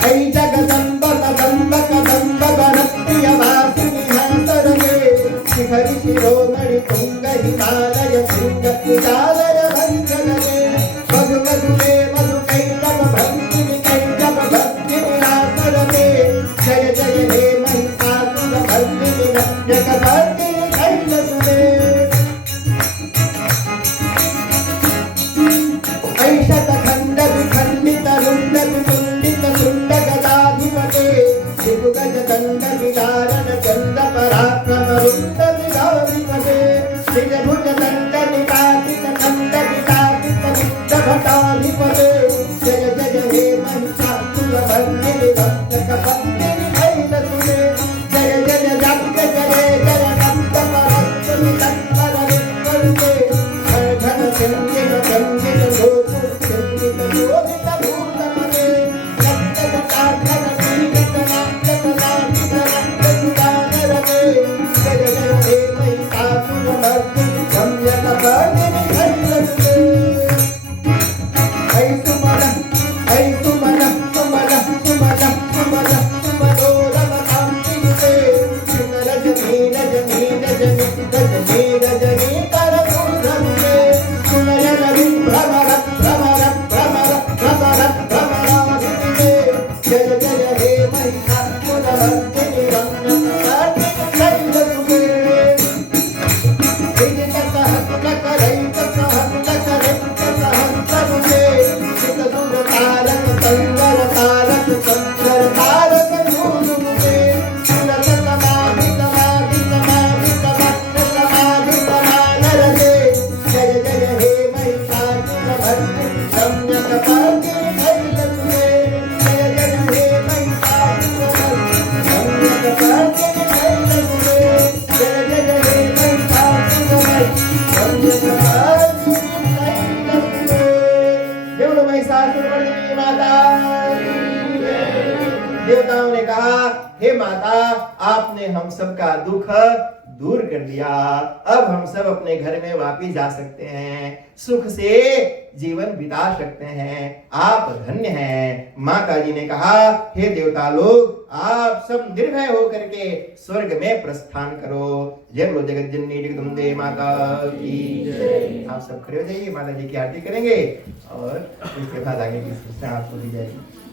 ऐ जगदम्ब कदम्ब कदम्ब गणप्रियवासिनी हंसरगे, शिखरि शिरोमणि तुंग हिमालय शृंग विशालय भंजनगे, मधु मधुमे मधु कैटभ भक्तिनि कैटभ भक्ति विलासरगे, जय जय हे महिषासुर भर्तिनि रम्यकपालिनी शैलसुते, ऐ शतखंड विखंडित रुंड वितुंडित शुंड गदाधिपते, शिवगज दंड विदारण चंड पराक्रम रुंड विदाधिपते, निज भुज दंड निपातित खंड वितापित विद्ध भटाधिपते, जय जय हे महिषासुर भर्तिनि रम्यकपालिनी शैलसुते, जय जय जग जय जय नंद परस्पति तत्पर विस्मृते, घन संगित संगित लोकुर संगित लोभित भूतमते, रक्त जटाधर नीगत नागत नागित रक्त सुदानरते, जय जय हे महिषासुर भर्तिनि रम्यकपालिनी शैलसुते, ऐ सुमन ऐ सुमन सुमन सुमन सुमन सुमनोरम कांतियुते, सुन रजनी रजनी रजनी रजनी रजनी करधूधरुते, सुनयन विभ्रमर भ्रमर भ्रमर भ्रमर भ्रमराधिपते, जय जय हे महिषासुर भर्तिनि रम्यकपालिनी शैलसुते, हे माता, आपने हम सबका दुख दूर कर दिया। अब हम सब अपने घर में वापिस जा सकते हैं, सुख से जीवन बिता सकते हैं। आप धन्य हैं। माता जी ने कहा, हे देवता लोग, आप सब निर्भय होकर के स्वर्ग में प्रस्थान करो। जय बोलो जगत जननी जगदम्बे माता की जय। आप सब खड़े हो जाइए, माता जी की आरती करेंगे और उसके बाद आगे की सूचना आपको दी जाएगी।